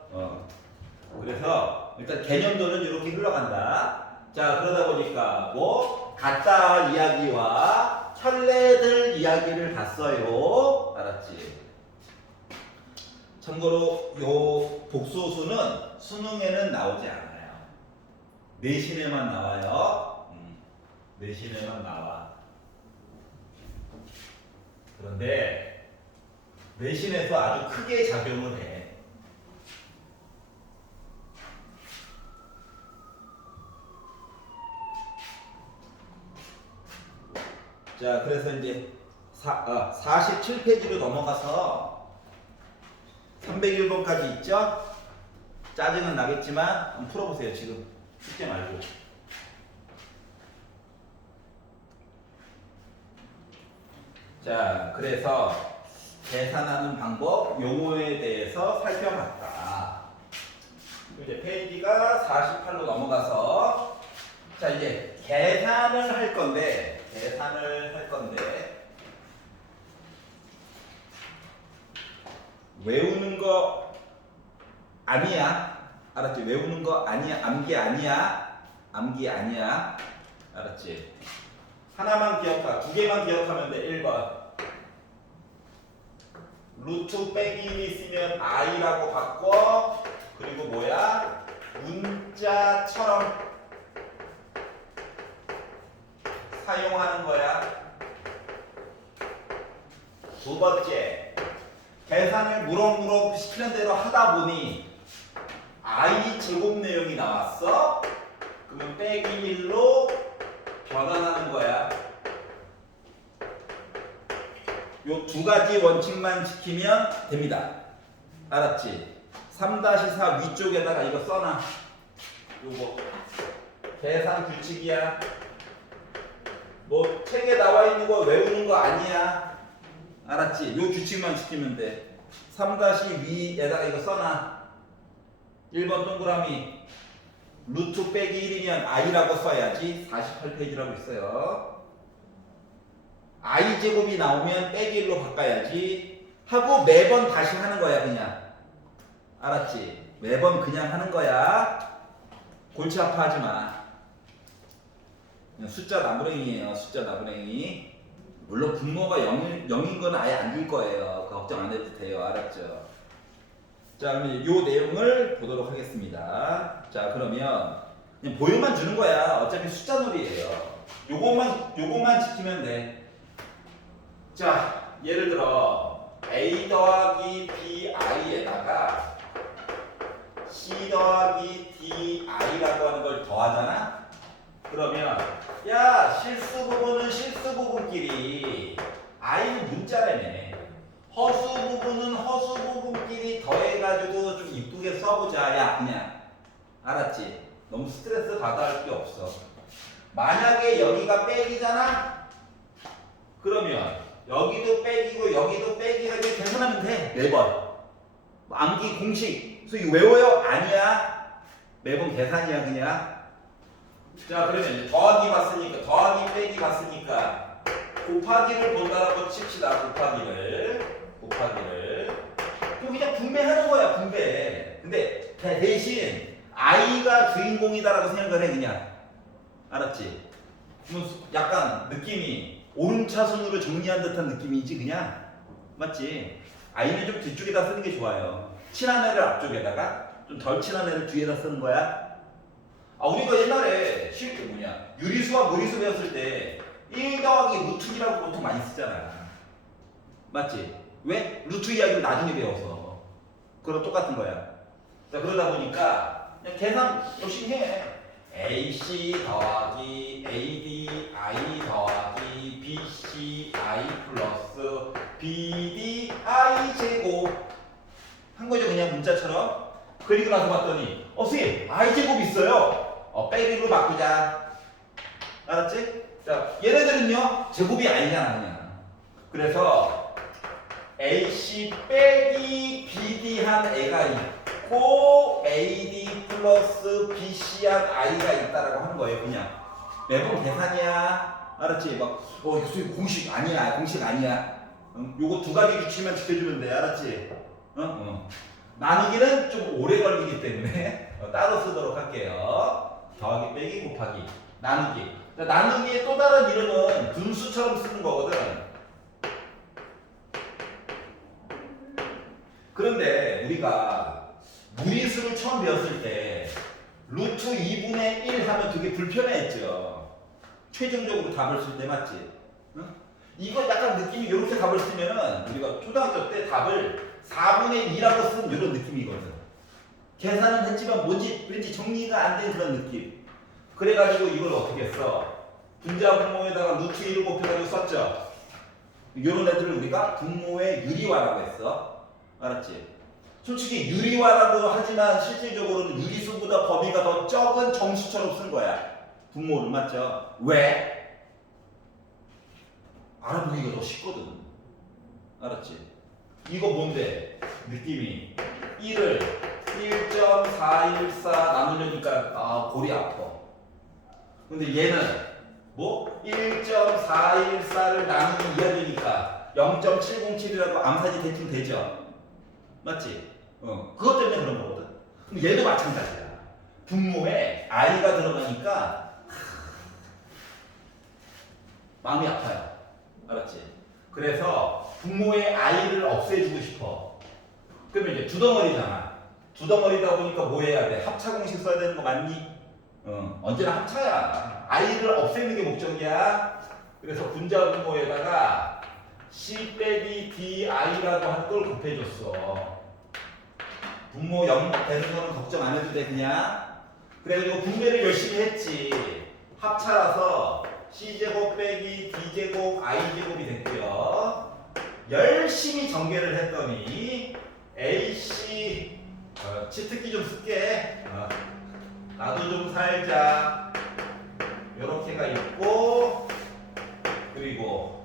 그래서 일단 개념도는 이렇게 흘러간다. 자, 그러다 보니까 뭐 가짜 이야기와 천레들 이야기를 봤어요. 알았지? 참고로 요 복소수는 수능에는 나오지 않아요. 내신에만 나와요. 내신에만 나와. 그런데 내신에서 아주 크게 작용을 해. 자, 그래서 이제 47페이지로 넘어가서 301번까지 있죠? 짜증은 나겠지만 한번 풀어보세요. 지금 쉽게 말고. 자, 그래서 계산하는 방법 용어에 대해서 살펴봤다. 이제 페이지가 48로 넘어가서 자, 이제 계산을 할 건데 외우는 거 아니야. 알았지? 외우는 거 아니야. 암기 아니야. 알았지? 하나만 기억하, 두 개만 기억하면 돼. 1번. 루트 빼기 1이 있으면 i라고 바꿔. 그리고 뭐야? 문자처럼 사용하는 거야. 두 번째. 계산을 무럭무럭 시키는 대로 하다 보니 i 제곱 내용이 나왔어. 그러면 빼기 1로 변환하는 거야. 요 두 가지 원칙만 지키면 됩니다. 알았지? 3-4 위쪽에다가 이거 써놔. 요거 계산 규칙이야. 뭐 책에 나와 있는 거 외우는 거 아니야. 알았지? 요 규칙만 지키면 돼. 3-위에다가 이거 써놔. 1번 동그라미 루트 빼기 1이면 i라고 써야지. 48페이지라고 있어요. i제곱이 나오면 빼기 1로 바꿔야지 하고 매번 다시 하는 거야. 그냥 알았지? 매번 그냥 하는 거야. 골치 아파하지 마. 그냥 숫자 나부랭이에요. 숫자 나부랭이. 물론 분모가 0인 건 아예 안 줄 거예요. 걱정 안 해도 돼요. 알았죠? 자, 그럼 요 내용을 보도록 하겠습니다. 자, 그러면 그냥 보여만 주는 거야. 어차피 숫자 놀이에요. 요것만 지키면 돼. 자, 예를 들어 a 더하기 bi에다가 c 더하기 di라고 하는 걸 더하잖아? 그러면 야, 실수 부분은 실수 부분끼리 i는 문자라며. 허수 부분은 허수 부분끼리 더해가지고 좀 이쁘게 써보자. 야, 그냥 알았지? 너무 스트레스 받아 할 필요 없어. 만약에 여기가 빼기잖아? 그러면 여기도 빼기고 여기도 빼기가 이렇게 계산하면 돼. 매번. 암기 공식. 그래서 이거 외워요? 아니야. 매번 계산이야 그냥. 자, 그러면 이제 더하기 봤으니까 더하기 빼기 봤으니까 곱하기를 본다라고 칩시다. 곱하기를. 그럼 그냥 분배하는 거야. 분배. 근데 대신 i가 주인공이다라고 생각을 해 그냥. 알았지? 약간 느낌이 오름차순으로 정리한 듯한 느낌이지 그냥. 맞지? i는 좀 뒤쪽에다 쓰는 게 좋아요. 친한 애를 앞쪽에다가 좀 덜 친한 애를 뒤에다 쓰는 거야. 우리가 옛날에 쉽게 뭐냐 유리수와 무리수 배웠을 때 1 더하기 루트 2라고 보통 많이 쓰잖아. 맞지? 왜? 루트 이야기를 나중에 배워서. 그럼 똑같은 거야. 자, 그러다 보니까 그냥 계산 열심히 해. AC 더하기 AD I 더하기 BC I 플러스 BD I 제곱 한 거죠 그냥 문자처럼. 그리고 나서 봤더니 선생님 I 제곱 있어요. 빼기로 바꾸자. 알았지? 자, 얘네들은요 제곱이 아니잖아 그냥. 그래서 AC 빼기 BD 한 애가 있고 AD 플러스 BC 한 I가 있다라고 하는 거예요 그냥. 매번 계산이야. 알았지? 막 선생님 공식 아니야. 공식 아니야. 요거 두 가지 규칙만 지켜주면 돼. 알았지? 나누기는 좀 오래 걸리기 때문에 따로 쓰도록 할게요. 더하기 빼기 곱하기 나누기. 자, 나누기의 또 다른 이름은 분수처럼 쓰는 거거든. 그런데 우리가 무리수를 처음 배웠을 때 루트 2분의 1 하면 되게 불편해했죠. 최종적으로 답을 쓸 때 맞지? 응? 이거 약간 느낌이 이렇게 답을 쓰면은 우리가 초등학교 때 답을 4분의 2라고 쓴 이런 느낌이거든. 계산은 했지만 뭔지 왠지 정리가 안 된 그런 느낌. 그래가지고 이걸 어떻게 써? 분자 분모에다가 루트 2를 곱해가지고 썼죠. 이런 애들을 우리가 분모의 유리화라고 했어. 알았지? 솔직히 유리화라고 하지만 실질적으로는 유리수보다 범위가 더 적은 정수처럼 쓴 거야. 분모를. 맞죠? 왜? 알아보기가 더 쉽거든. 알았지? 이거 뭔데? 느낌이 1을 1.414 나누려니까 골이 아파. 근데 얘는 뭐 1.414를 나누기 이하되니까 0.707이라고 암산이 대충 되죠. 맞지? 그것 때문에 그런 거거든. 근데 얘도 마찬가지야. 분모에 i가 들어가니까 마음이 아파요. 알았지? 그래서 분모의 i를 없애주고 싶어. 그러면 이제 두 덩어리잖아. 두 덩어리다 보니까 뭐 해야 돼? 합차 공식 써야 되는 거 맞니? 언제나 합차야. i를 없애는 게 목적이야. 그래서 분자 분모에다가 c 빼기 di라고 한 걸 곱해줬어. 분모 0 되는 거는 걱정 안 해도 돼 그냥. 그래가지고 분배를 열심히 했지. 합차라서 c제곱 빼기 d제곱 i제곱이 됐고요. 열심히 전개를 했더니 AC 치트키 좀 쓸게. 나도 좀 살자. 요렇게가 있고 그리고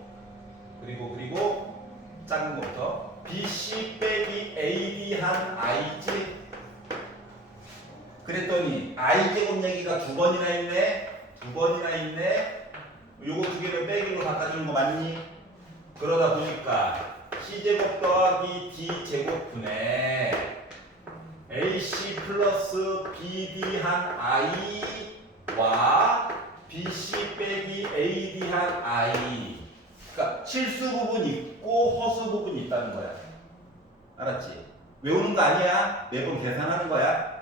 작은 것부터 BC 빼기 AD 한 I지. 그랬더니 I제곱 얘기가 두 번이나 있네. 요거 두 개를 빼기로 바꿔주는 거 맞니? 그러다 보니까 C제곱 더하기 D제곱분의 AC 플러스 BD 한 I와 BC 빼기 AD 한 I. 그러니까 실수 부분 있고 허수 부분이 있다는 거야. 알았지? 외우는 거 아니야. 매번 계산하는 거야.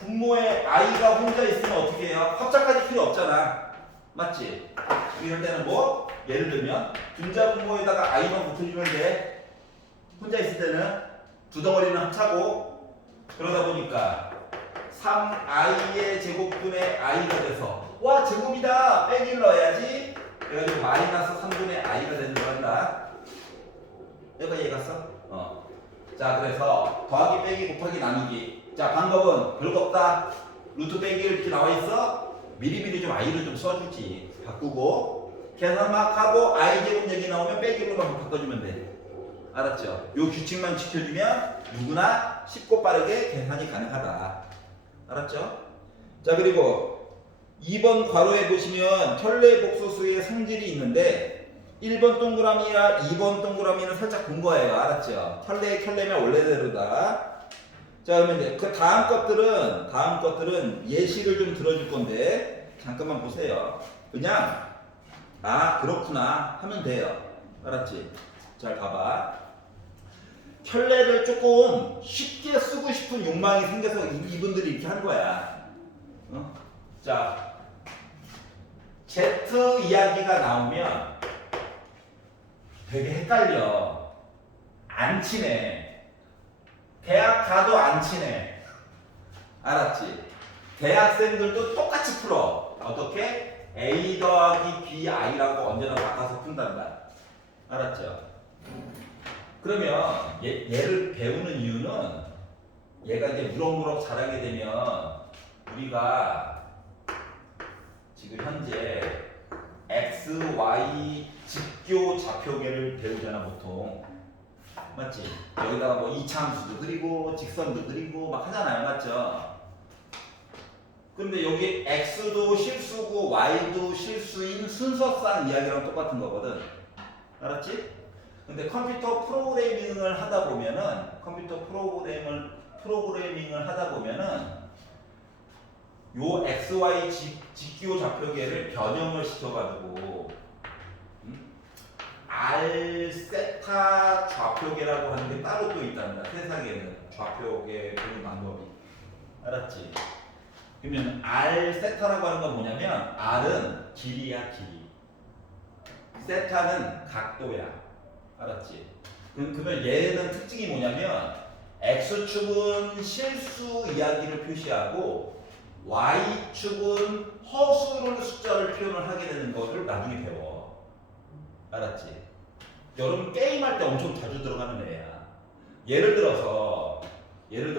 분모에 i가 혼자 있으면 어떻게 해요? 합작까지 필요 없잖아. 맞지? 이럴 때는 뭐? 예를 들면 분자 분모에다가 i만 붙여주면 돼. 혼자 있을 때는 두 덩어리는 합차고. 그러다 보니까 3i의 제곱분의 i가 돼서 와 제곱이다 빼기를 넣어야지. 그래가지고 마이너스 3분의 i가 되는 거란다. 여기까지 이해갔어? 자, 그래서 더하기 빼기 곱하기 나누기. 자, 방법은 별거 없다. 루트 빼기 이렇게 나와 있어. 미리미리 좀 i를 좀 써주지. 바꾸고 계산 막 하고 i 제곱 얘기 나오면 빼기로만 바꿔주면 돼. 알았죠? 요 규칙만 지켜주면 누구나 쉽고 빠르게 계산이 가능하다. 알았죠? 자, 그리고 2번 괄호에 보시면 켤레 복소수의 성질이 있는데 1번 동그라미와 2번 동그라미는 살짝 본 거예요. 알았죠? 켤레면 원래대로다. 자, 그러면 이제 그 다음 것들은 예시를 좀 들어줄 건데 잠깐만 보세요. 그냥 아 그렇구나 하면 돼요. 알았지? 잘 봐봐. 켤레를 조금 쉽게 쓰고 싶은 욕망이 생겨서 이분들이 이렇게 한 거야. 어? 자, Z 이야기가 나오면 되게 헷갈려. 안 친해. 대학 가도 안 친해. 알았지? 대학생들도 똑같이 풀어. 어떻게? A 더하기 BI라고 언제나 바꿔서 푼단다. 알았죠? 그러면 얘를 배우는 이유는 얘가 이제 무럭무럭 자라게 되면 우리가 지금 현재 X, Y 직교 좌표계를 배우잖아 보통. 맞지? 여기다가 뭐 이차함수도 그리고 직선도 그리고 막 하잖아요. 맞죠? 근데 여기 X도 실수고 Y도 실수인 순서상 이야기랑 똑같은 거거든. 알았지? 근데 컴퓨터 프로그래밍을 하다 보면은 요 XY 직교 좌표계를 변형을 시켜가지고 R 세타 좌표계라고 하는 게 따로 또 있단다. 세상에는 좌표계 보는 방법이. 알았지? 그러면 R 세타라고 하는 건 뭐냐면 R은 길이야 길이. 세타는 각도야. 알았지? 그러면 얘는 특징이 뭐냐면 X축은 실수 이야기를 표시하고 Y축은 허수를 숫자를 표현을 하게 되는 것을 나중에 배워. 알았지? 여러분 게임할 때 엄청 자주 들어가는 애야. 예를 들어서 1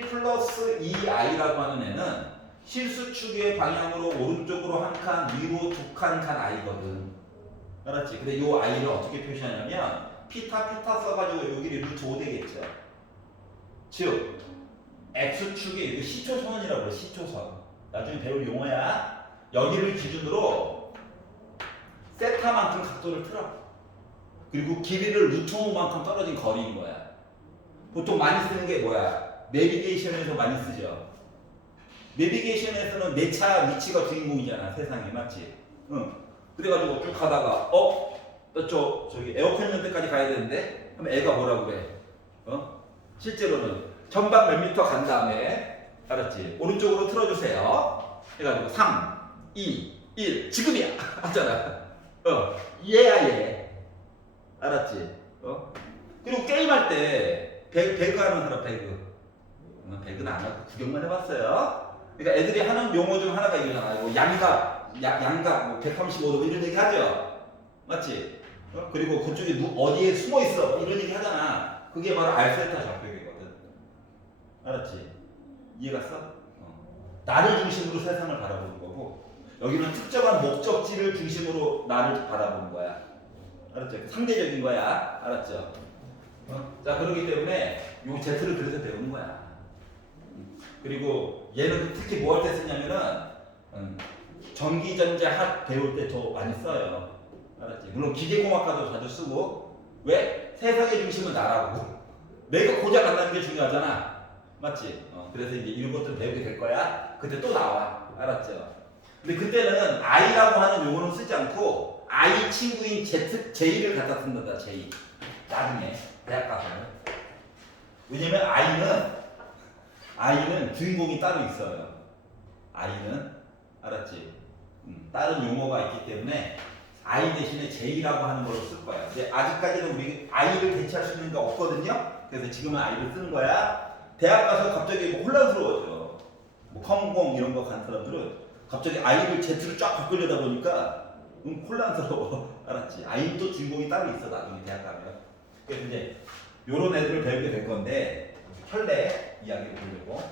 플러스 2i라고 하는 애는 실수축의 방향으로 오른쪽으로 한 칸, 위로 두 칸 간 i거든. 알았지? 근데 요 i를 어떻게 표시하냐면 피타 써가지고 여기를 루트 5 되겠죠. 즉 x축에 이거 시초선이라고 그래. 시초선. 나중에 배울 용어야. 여기를 기준으로 세타만큼 각도를 틀어. 그리고 길이를 루트 5만큼 떨어진 거리인 거야. 보통 많이 쓰는 게 뭐야? 내비게이션에서 많이 쓰죠. 내비게이션에서는 내 차 위치가 주인공이잖아. 세상에. 맞지? 응. 그래가지고 쭉 가다가 저기 에어컨 있는 데까지 가야 되는데 그럼 애가 뭐라고 그래? 실제로는 전방 몇 미터 간 다음에 알았지? 오른쪽으로 틀어주세요. 해가지고 3, 2, 1 지금이야 하잖아. 얘야 얘. 알았지? 그리고 게임할 때 배그 하는 사람 배그는 안 하고 구경만 해봤어요. 그러니까 애들이 하는 용어 중 하나가 이거잖아. 뭐 양각 뭐 135도 이런 얘기 하죠. 맞지? 그리고 그쪽에 어디에 숨어 있어 이런 얘기 하잖아. 그게 바로 알세타 좌표계거든. 알았지? 이해갔어? 나를 중심으로 세상을 바라보는 거고 여기는 특정한 목적지를 중심으로 나를 바라보는 거야. 알았죠? 상대적인 거야. 알았죠? 자, 그렇기 때문에 요 Z를 그래서 배우는 거야. 그리고 얘는 특히 뭐 할 때 쓰냐면은 전기전자 배울 때 더 많이 써요. 알았지? 물론 기계공학과도 자주 쓰고. 왜? 세상의 중심은 나라고. 내가 고장 안 나는 게 중요하잖아. 맞지? 그래서 이제 이런 것들 배우게 될 거야. 그때 또 나와. 알았죠? 근데 그때는 I라고 하는 용어는 쓰지 않고 I 친구인 J를 갖다 쓴다. J. 나중에 대학 가서는. 왜냐면 I는 주인공이 따로 있어요. I는. 알았지? 다른 용어가 있기 때문에 I 대신에 J라고 하는 걸로 쓸 거야. 근데 아직까지는 우리 I를 대체할 수 있는 게 없거든요. 그래서 지금은 I를 쓰는 거야. 대학 가서 갑자기 뭐 혼란스러워져. 뭐 컴공 이런 거 간 사람들은 갑자기 I를 Z로 쫙 바꾸려다 보니까 혼란스러워. 알았지? I도 주인공이 따로 있어. 나중에 대학 가면. 그래서 이제 요런 애들을 배우게 될 건데 켤레 이야기를 보려고.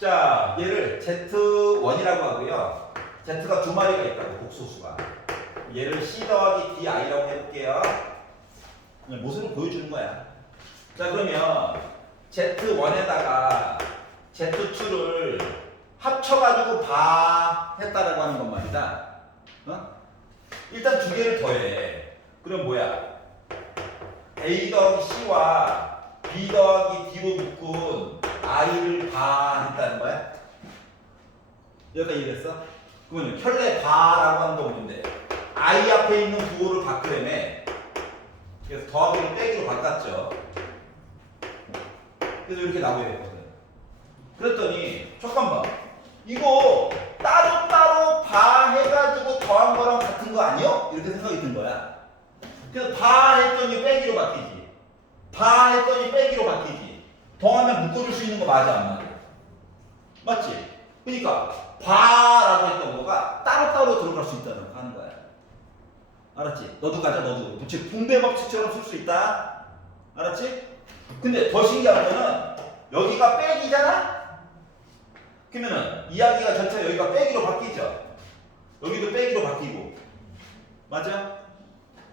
자, 얘를 Z1이라고 하고요. Z가 두 마리가 있다고, 복소수가. 얘를 C 더하기 DI라고 해볼게요. 모습을 보여주는 거야. 자, 그러면 Z1에다가 Z2를 합쳐가지고 했다라고 하는 것 말이다. 일단 두 개를 더해. 그럼 뭐야? A 더하기 C와 B 더하기 D로 묶은 I를 반했다는 거야? 여기까지 이해됐어? 그러면 혈내 바라고 하는 거 뭔데? I 앞에 있는 부호를 바꾸려면 그래서 더하기를 빼기로 바꿨죠. 그래서 이렇게 나오게 됐거든. 그랬더니 잠깐만 이거 따로따로 바 해가지고 더한 거랑 같은 거 아니요? 이렇게 생각이 든 거야. 그래서 바 했더니 빼기로 바뀌지. 바 했더니 빼기로 바뀌지. 더하면 묶어줄 수 있는 거 맞아 안 맞아? 맞지? 그러니까 바라고 했던 거가 따로따로 들어갈 수 있다는 거 하는 거야. 알았지? 너도 가져 너도. 즉 분배 법칙처럼 쓸 수 있다. 알았지? 근데 더 신기한 거는 여기가 빼기잖아? 그러면은 이야기가 전체 여기가 빼기로 바뀌죠? 여기도 빼기로 바뀌고 맞아?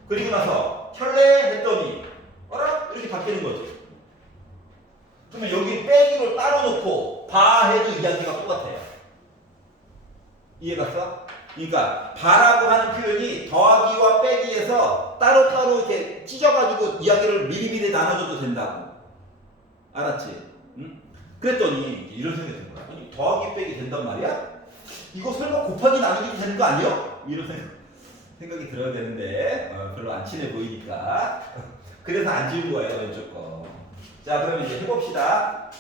그리고 나서 혈내 했더니 어라? 이렇게 바뀌는 거지. 그러면 여기 빼기로 따로 놓고 바 해도 이야기가 똑같아요. 이해갔어? 그러니까 바라고 하는 표현이 더하기와 빼기에서 따로따로 이렇게 찢어가지고 이야기를 미리미리 나눠줘도 된다고. 알았지? 응? 그랬더니 이런 생각이 든 거야. 아니 더하기 빼기 된단 말이야? 이거 설마 곱하기 나누기 되는 거 아니요? 이런 생각이 들어야 되는데 별로 안 친해 보이니까 그래서 안 지운 거예요 왼쪽 거. 자 그럼 이제 해봅시다.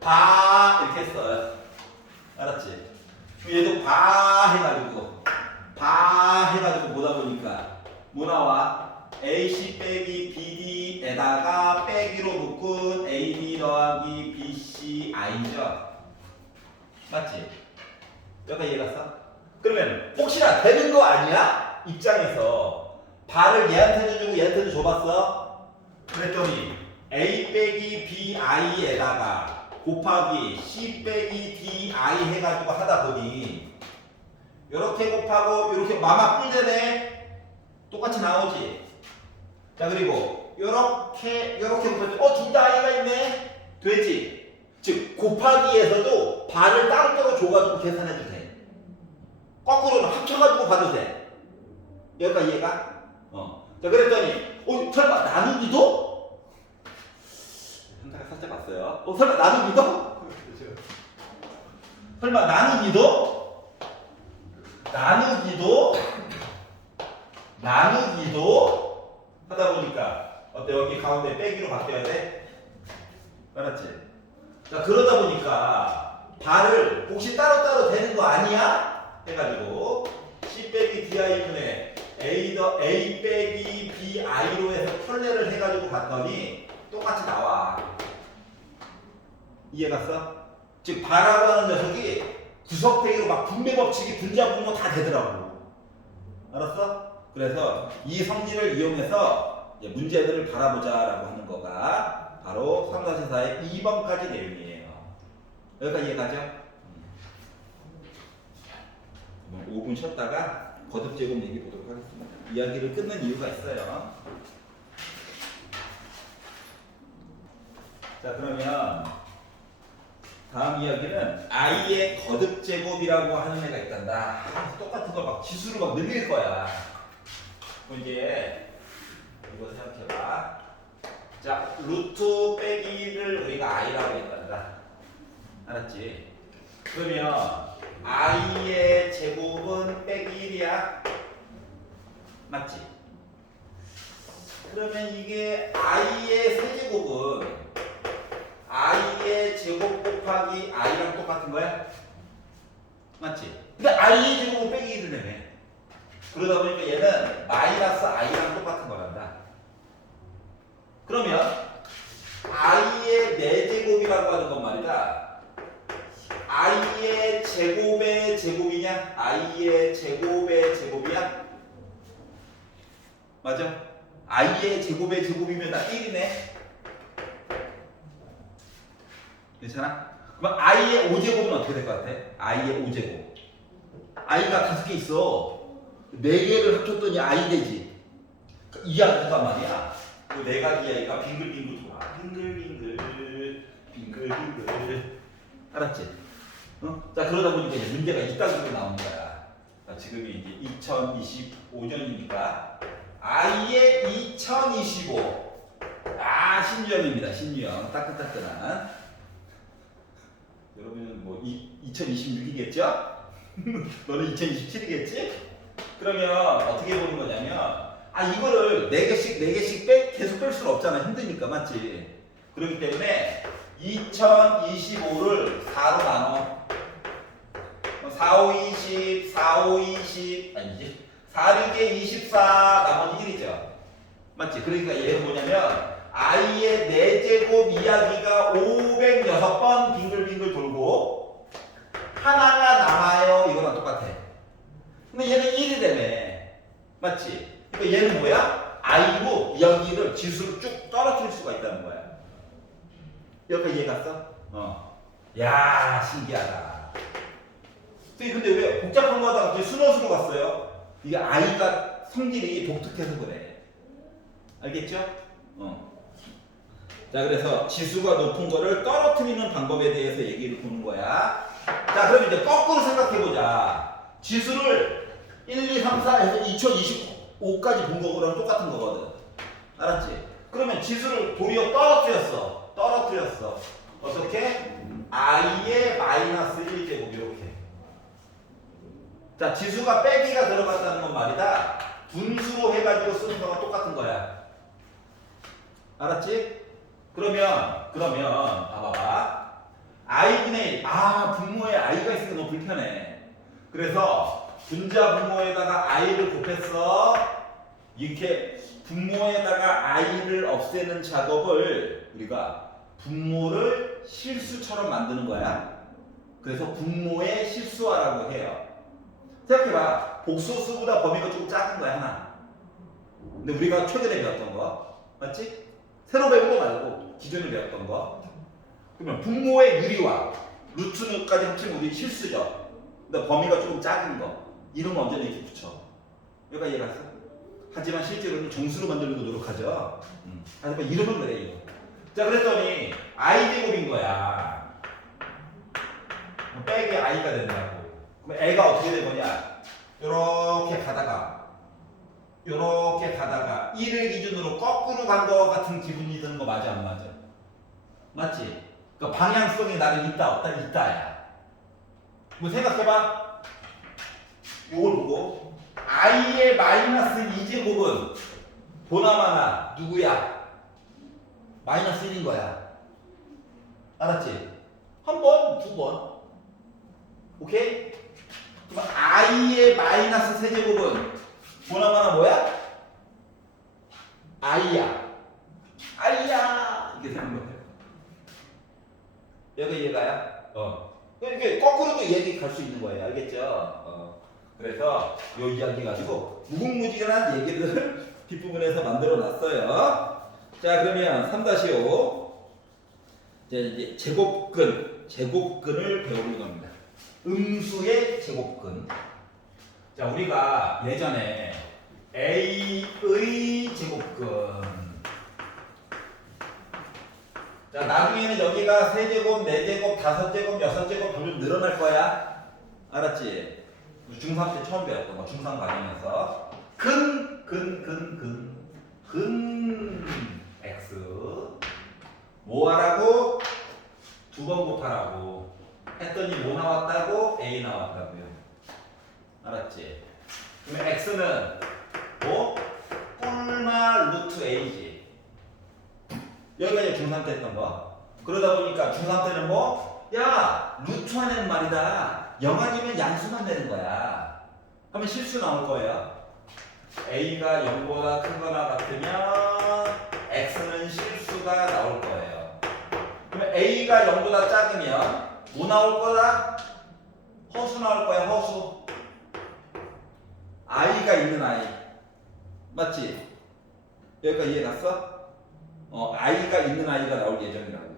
바 이렇게 했어요. 알았지? 얘도 바 해가지고 보다 보니까 뭐 나와? AC 빼기 BD에다가 빼기로 묶은 AB 더하기 BC I죠? 맞지? 여기까지 이해갔어? 그러면 혹시나 되는 거 아니야? 입장에서 바를 얘한테도 주고 얘한테도 줘봤어? 그랬더니 A 빼기 BI에다가 곱하기 C 빼기 DI 해가지고 하다 보니 이렇게 곱하고 이렇게 마마 뿔대네 똑같이 나오지. 자 그리고 요렇게 곱하면 둘 다 I가 있네 되지. 즉 곱하기에서도 반을 따로따로 줘가지고 계산해도 돼. 거꾸로는 합쳐가지고 봐도 돼. 여기까지 이해가? 자 그랬더니 설마 나누기도? 현타가 살짝 왔어요. 설마 나누기도? 설마 나누기도 하다 보니까 어때? 여기 가운데 빼기로 바뀌어야 돼? 알았지? 자 그러다 보니까 발을 혹시 따로따로 되는 거 아니야? 해가지고 C 빼기 DI분의 A 빼기 BI로 해서 켤레를 해가지고 봤더니 똑같이 나와. 이해갔어? 즉 바라고 하는 녀석이 구석대기로 막 분배 법칙이 분자 분모 다 되더라고. 알았어? 그래서 이 성질을 이용해서 문제들을 바라보자라고 하는 거가 바로 3-4의 2번까지 내용이에요. 여기까지 이해가죠? 5분 쉬었다가 거듭 제곱 얘기 보도록 하겠습니다. 이야기를 끊는 이유가 있어요. 자 그러면 다음 이야기는 I의 거듭 제곱이라고 하는 애가 있단다. 똑같은 걸 막 지수로 막 늘릴 거야. 그럼 이제 이거 생각해봐. 자 루트 빼기를 우리가 I라고 했단다. 알았지? 그러면 I의 제곱은 빼기 1이야. 맞지? 그러면 이게 I의 세제곱은 I의 제곱 곱하기 I랑 똑같은 거야? 맞지? 근데 I의 제곱은 빼기 1을 내네. 그러다 보니까 얘는 마이너스 I랑 똑같은 거란다. 그러면 I의 4제곱이라고 하는 건 말이다. I의 제곱의 제곱이냐? I의 제곱의 제곱이야? 맞아? I의 제곱의 제곱이면 나 1이네. 괜찮아? 그럼 I의 5제곱은 어떻게 될 것 같아? I의 5제곱. I가 5개 있어. 4개를 합쳤더니 I 되지. 이해가 된단 말이야. 그 4가지 이야기가 빙글빙글 돌아. 빙글빙글. 알았지? 자 그러다 보니까 이제 문제가 이따위로 나오는 거야. 자, 지금이 이제 2025년이니까 I의 2025. 신유형입니다. 신유형. 따끈따끈한. 여러분은 뭐 2026이겠죠? 너는 2027이겠지? 그러면 어떻게 보는 거냐면 이거를 4개씩 계속 뺄 수는 없잖아. 힘드니까. 맞지? 그렇기 때문에 2025를 4로 나눠. 4, 5, 20, 4, 5, 20 아니지 4, 6에 24 나머지 1이죠. 맞지? 그러니까 얘는 뭐냐면 i의 4제곱 이야기가 506번 빙글빙글 돌고 하나가 남아요. 이거랑 똑같아. 근데 얘는 1이라며. 맞지? 그러니까 얘는 뭐야? i고 여기를 지수를 쭉 떨어뜨릴 수가 있다는 거야. 여기까지 이해 갔어? 야, 신기하다. 근데 왜 복잡한 거 하다가 갑자기 순서수로 갔어요? 이게 i가 성질이 독특해서 그래. 알겠죠? 자, 그래서 지수가 높은 거를 떨어뜨리는 방법에 대해서 얘기를 보는 거야. 자, 그럼 이제 거꾸로 생각해보자. 지수를 1, 2, 3, 4 해서 2025까지 본 거랑 똑같은 거거든. 알았지? 그러면 지수를 도리어 떨어뜨렸어. 어떻게? i의 마이너스 1제곱 이렇게. 자, 지수가 빼기가 들어갔다는 건 말이다. 분수로 해가지고 쓰는 거랑 똑같은 거야. 알았지? 그러면 봐봐봐. i분의 1. 분모에 i가 있으니까 너무 불편해. 그래서 분자 분모에다가 i를 곱했어. 이렇게 분모에다가 i를 없애는 작업을 우리가 분모를 실수처럼 만드는 거야. 그래서 분모의 실수화라고 해요. 생각해봐. 복소수보다 범위가 좀 작은 거야, 하나. 근데 우리가 최근에 배웠던 거. 맞지? 새로 배운 거 말고 기존에 배웠던 거. 그러면 분모의 유리와 루트까지 합치면 우리 실수죠. 근데 범위가 조금 작은 거. 이름 언제나 이렇게 붙여. 여기가 이해 갔어? 하지만 실제로는 정수로 만들려고 노력하죠. 하지만 이름은 그래, 이거. 자, 그랬더니 i제곱인 거야. 빼기 i가 된다고. 그럼 애가 어떻게 된 거냐? 요렇게 가다가 1을 기준으로 거꾸로 간 거 같은 기분이 드는 거 맞아, 안 맞아? 맞지? 그 방향성이 나는 있다 없다? 있다야. 뭐 생각해봐. 요걸 보고 i의 마이너스 2제곱은 보나마나 누구야? 마이너스 1인 거야. 알았지? 한 번, 두 번. 오케이? 그럼 i의 마이너스 세제곱은 보나마나 뭐야? i야. 이게 되는 거예요. 여기 얘가야? 이게 거꾸로도 얘기 갈 수 있는 거예요. 알겠죠? 그래서 요 이야기 가지고 무궁무진한 얘기를 뒷부분에서 만들어 놨어요. 자, 그러면 3-5. 이제 제곱근을 배우는 겁니다. 음수의 제곱근. 자, 우리가 예전에 A의 제곱근. 자, 나중에는 여기가 3제곱, 4제곱, 5제곱, 6제곱 점점 늘어날 거야. 알았지? 중3 때 처음 배웠던 거, 중3 과정에서. 근 X. 뭐 하라고? 2번 곱하라고. 했더니 뭐 나왔다고? A 나왔다고요. 알았지? 그러면 X는 뭐? 뿔마 루트 A지. 여기가 이제 중3 때 했던 거. 그러다 보니까 중3 때는 뭐? 야, 루트 하는 말이다. 0 아니면 양수만 되는 거야. 하면 실수 나올 거예요. A가 0보다 크거나 같으면 X는 실수가 나올 거예요. 그러면 A가 0보다 작으면 뭐 나올 거다? 허수 나올 거야, 허수. I가 있는 I. 맞지? 여기까지 이해 갔어? I가 있는 I가 나올 예정이라고.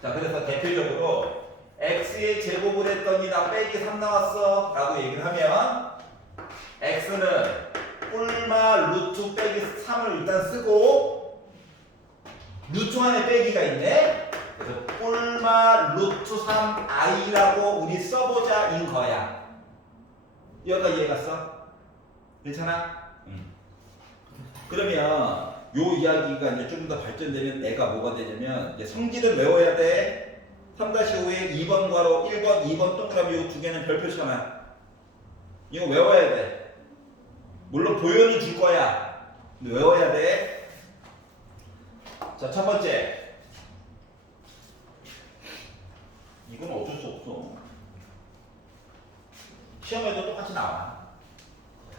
자, 그래서 대표적으로 X의 제곱을 했더니 나 빼기 3 나왔어 라고 얘기를 하면 X는 뿔마 루트 빼기 3을 일단 쓰고 루트 안에 빼기가 있네. 그래서 뿔마 루트 3i라고 우리 써보자인 거야. 여기가 이해 갔어? 괜찮아? 그러면 요 이야기가 이제 좀 더 발전되면 애가 뭐가 되냐면 이제 성질은 외워야 돼. 3-5에 2번 괄호 1번 2번 동그라미 요 두 개는 별표잖아. 이거 외워야 돼. 물론 보여는 줄 거야. 근데 외워야 돼. 자, 첫 번째. 이건 어쩔 수 없어. 시험에도 똑같이 나와.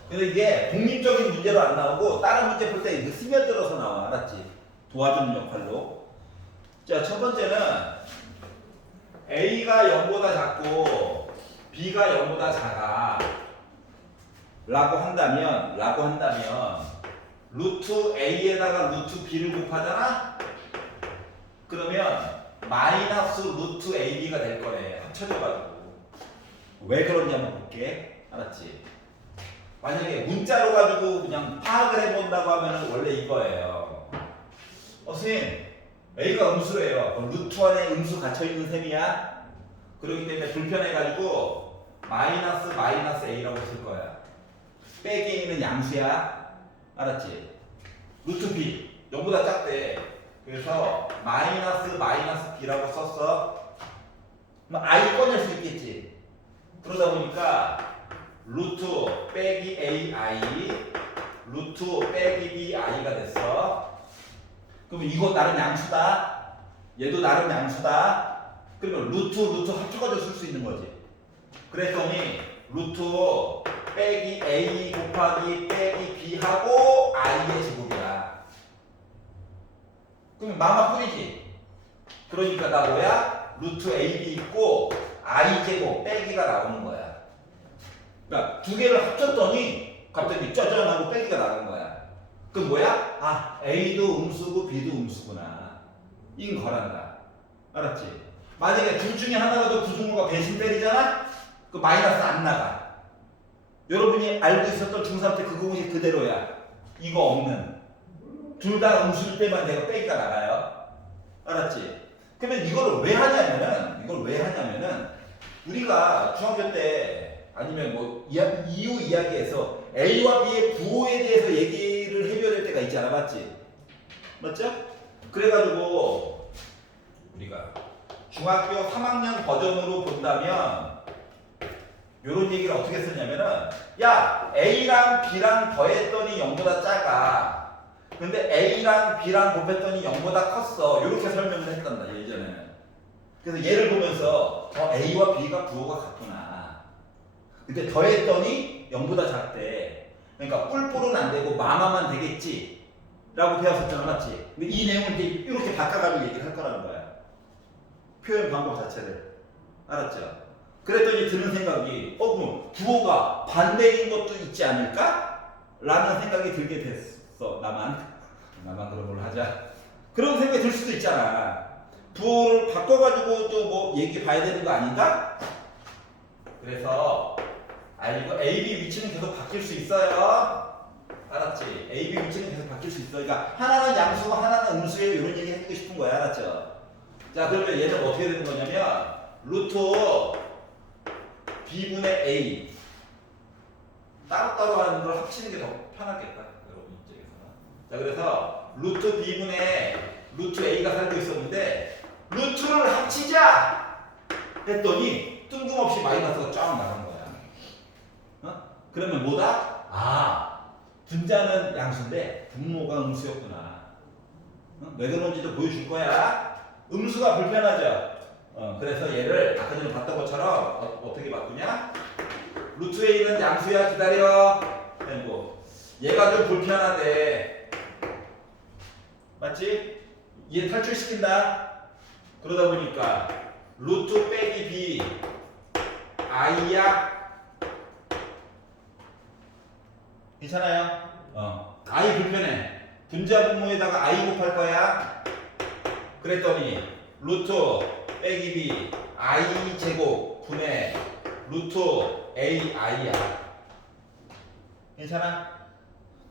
근데 이게 독립적인 문제로 안 나오고 다른 문제 볼 때 스며들어서 나와. 알았지? 도와주는 역할로. 자, 첫 번째는 A가 0보다 작고 B가 0보다 작아 라고 한다면 루트 A에다가 루트 B를 곱하잖아? 그러면 마이너스 루트 AB가 될 거래. 합쳐져가지고. 왜 그런지 한번 볼게. 알았지? 만약에 문자로 가지고 그냥 파악을 해본다고 하면 원래 이거예요. 선생님, A가 음수래요. 그럼 루트 안에 음수 갇혀있는 셈이야? 그렇기 때문에 불편해가지고 마이너스 A라고 쓸 거야. 빼기 A는 양수야. 알았지? 루트 B, 0보다 작대. 그래서 마이너스 B라고 썼어. 그럼 I 꺼낼 수 있겠지? 그러다 보니까 루트 빼기 AI, 루트 빼기 BI가 됐어. 그러면 이거 나름 양수다. 얘도 나름 양수다. 그러면 루트 합쳐가지고 쓸 수 있는 거지. 그랬더니 루트 빼기 A 곱하기 빼기 B하고 I의 제곱이야. 그러면 마마뿐이지. 그러니까 나 뭐야? 루트 AB 있고 I 제곱 빼기가 나오는 거야. 그러니까 두 개를 합쳤더니 갑자기 짜잔 하고 빼기가 나간 거야. 그럼 뭐야? 아, A도 음수고 B도 음수구나. 이건 거란다. 알았지? 만약에 둘 중에 하나라도 부승호가 배신 때리잖아? 그 마이너스 안 나가. 여러분이 알고 있었던 중3 때 그거 공식 그대로야. 이거 없는. 둘 다 음수일 때만 내가 빼기가 나가요. 알았지? 그러면 이걸 왜 하냐면은 우리가 중학교 때 아니면 뭐 이유 이야기에서 A와 B의 부호에 대해서 얘기를 해줘야 될 때가 있잖아. 맞지? 맞죠? 그래가지고 우리가 중학교 3학년 버전으로 본다면 요런 얘기를 어떻게 썼냐면은 야, A랑 B랑 더했더니 0보다 작아. 근데 A랑 B랑 곱했더니 0보다 컸어. 이렇게 설명을 했단다, 예전에는. 그래서 얘를 보면서 A와 B가 부호가 같구나. 근데 더했더니 0보다 작대. 그러니까 뿔뿔은 안 되고 마마만 되겠지. 라고 배웠었잖아, 맞지? 근데 이 내용을 이제 이렇게 바꿔가지고 얘기를 할 거라는 거야. 표현 방법 자체를. 알았죠? 그랬더니 드는 생각이 그럼 부호가 반대인 것도 있지 않을까? 라는 생각이 들게 됐어. 나만 그런 걸로 하자. 그런 생각이 들 수도 있잖아. 부호를 바꿔가지고 또 뭐 얘기 봐야 되는 거 아닌가? 그래서 이거 AB 위치는 계속 바뀔 수 있어요. 알았지? AB 위치는 계속 바뀔 수 있어. 그러니까 하나는 양수고 하나는 음수예요. 이런 얘기 해주고 싶은 거야. 알았죠? 자, 그러면 얘는 어떻게 되는 거냐면 루트 B분의 A 따로따로 하는 걸 합치는 게 더 편하겠다. 여러분 입장에서는. 자, 그래서 루트 B분의 루트 A가 살고 있었는데 루트를 합치자 했더니 뜬금없이 마이너스가 쫙 나간 거야. 그러면 뭐다? 분자는 양수인데 분모가 음수였구나. 왜 그런지도 보여줄 거야. 음수가 불편하죠. 그래서 얘를 아까 전에 봤던 것처럼 어떻게 바꾸냐? 루트 A는 양수야. 기다려. 뭐 얘가 좀 불편하대. 맞지? 얘 탈출시킨다. 그러다 보니까 루트 빼기 B I야. 괜찮아요? I 불편해. 분자 분모에다가 I 곱할 거야. 그랬더니 루트 빼기 B I 제곱 분의 루트 AI야. 괜찮아?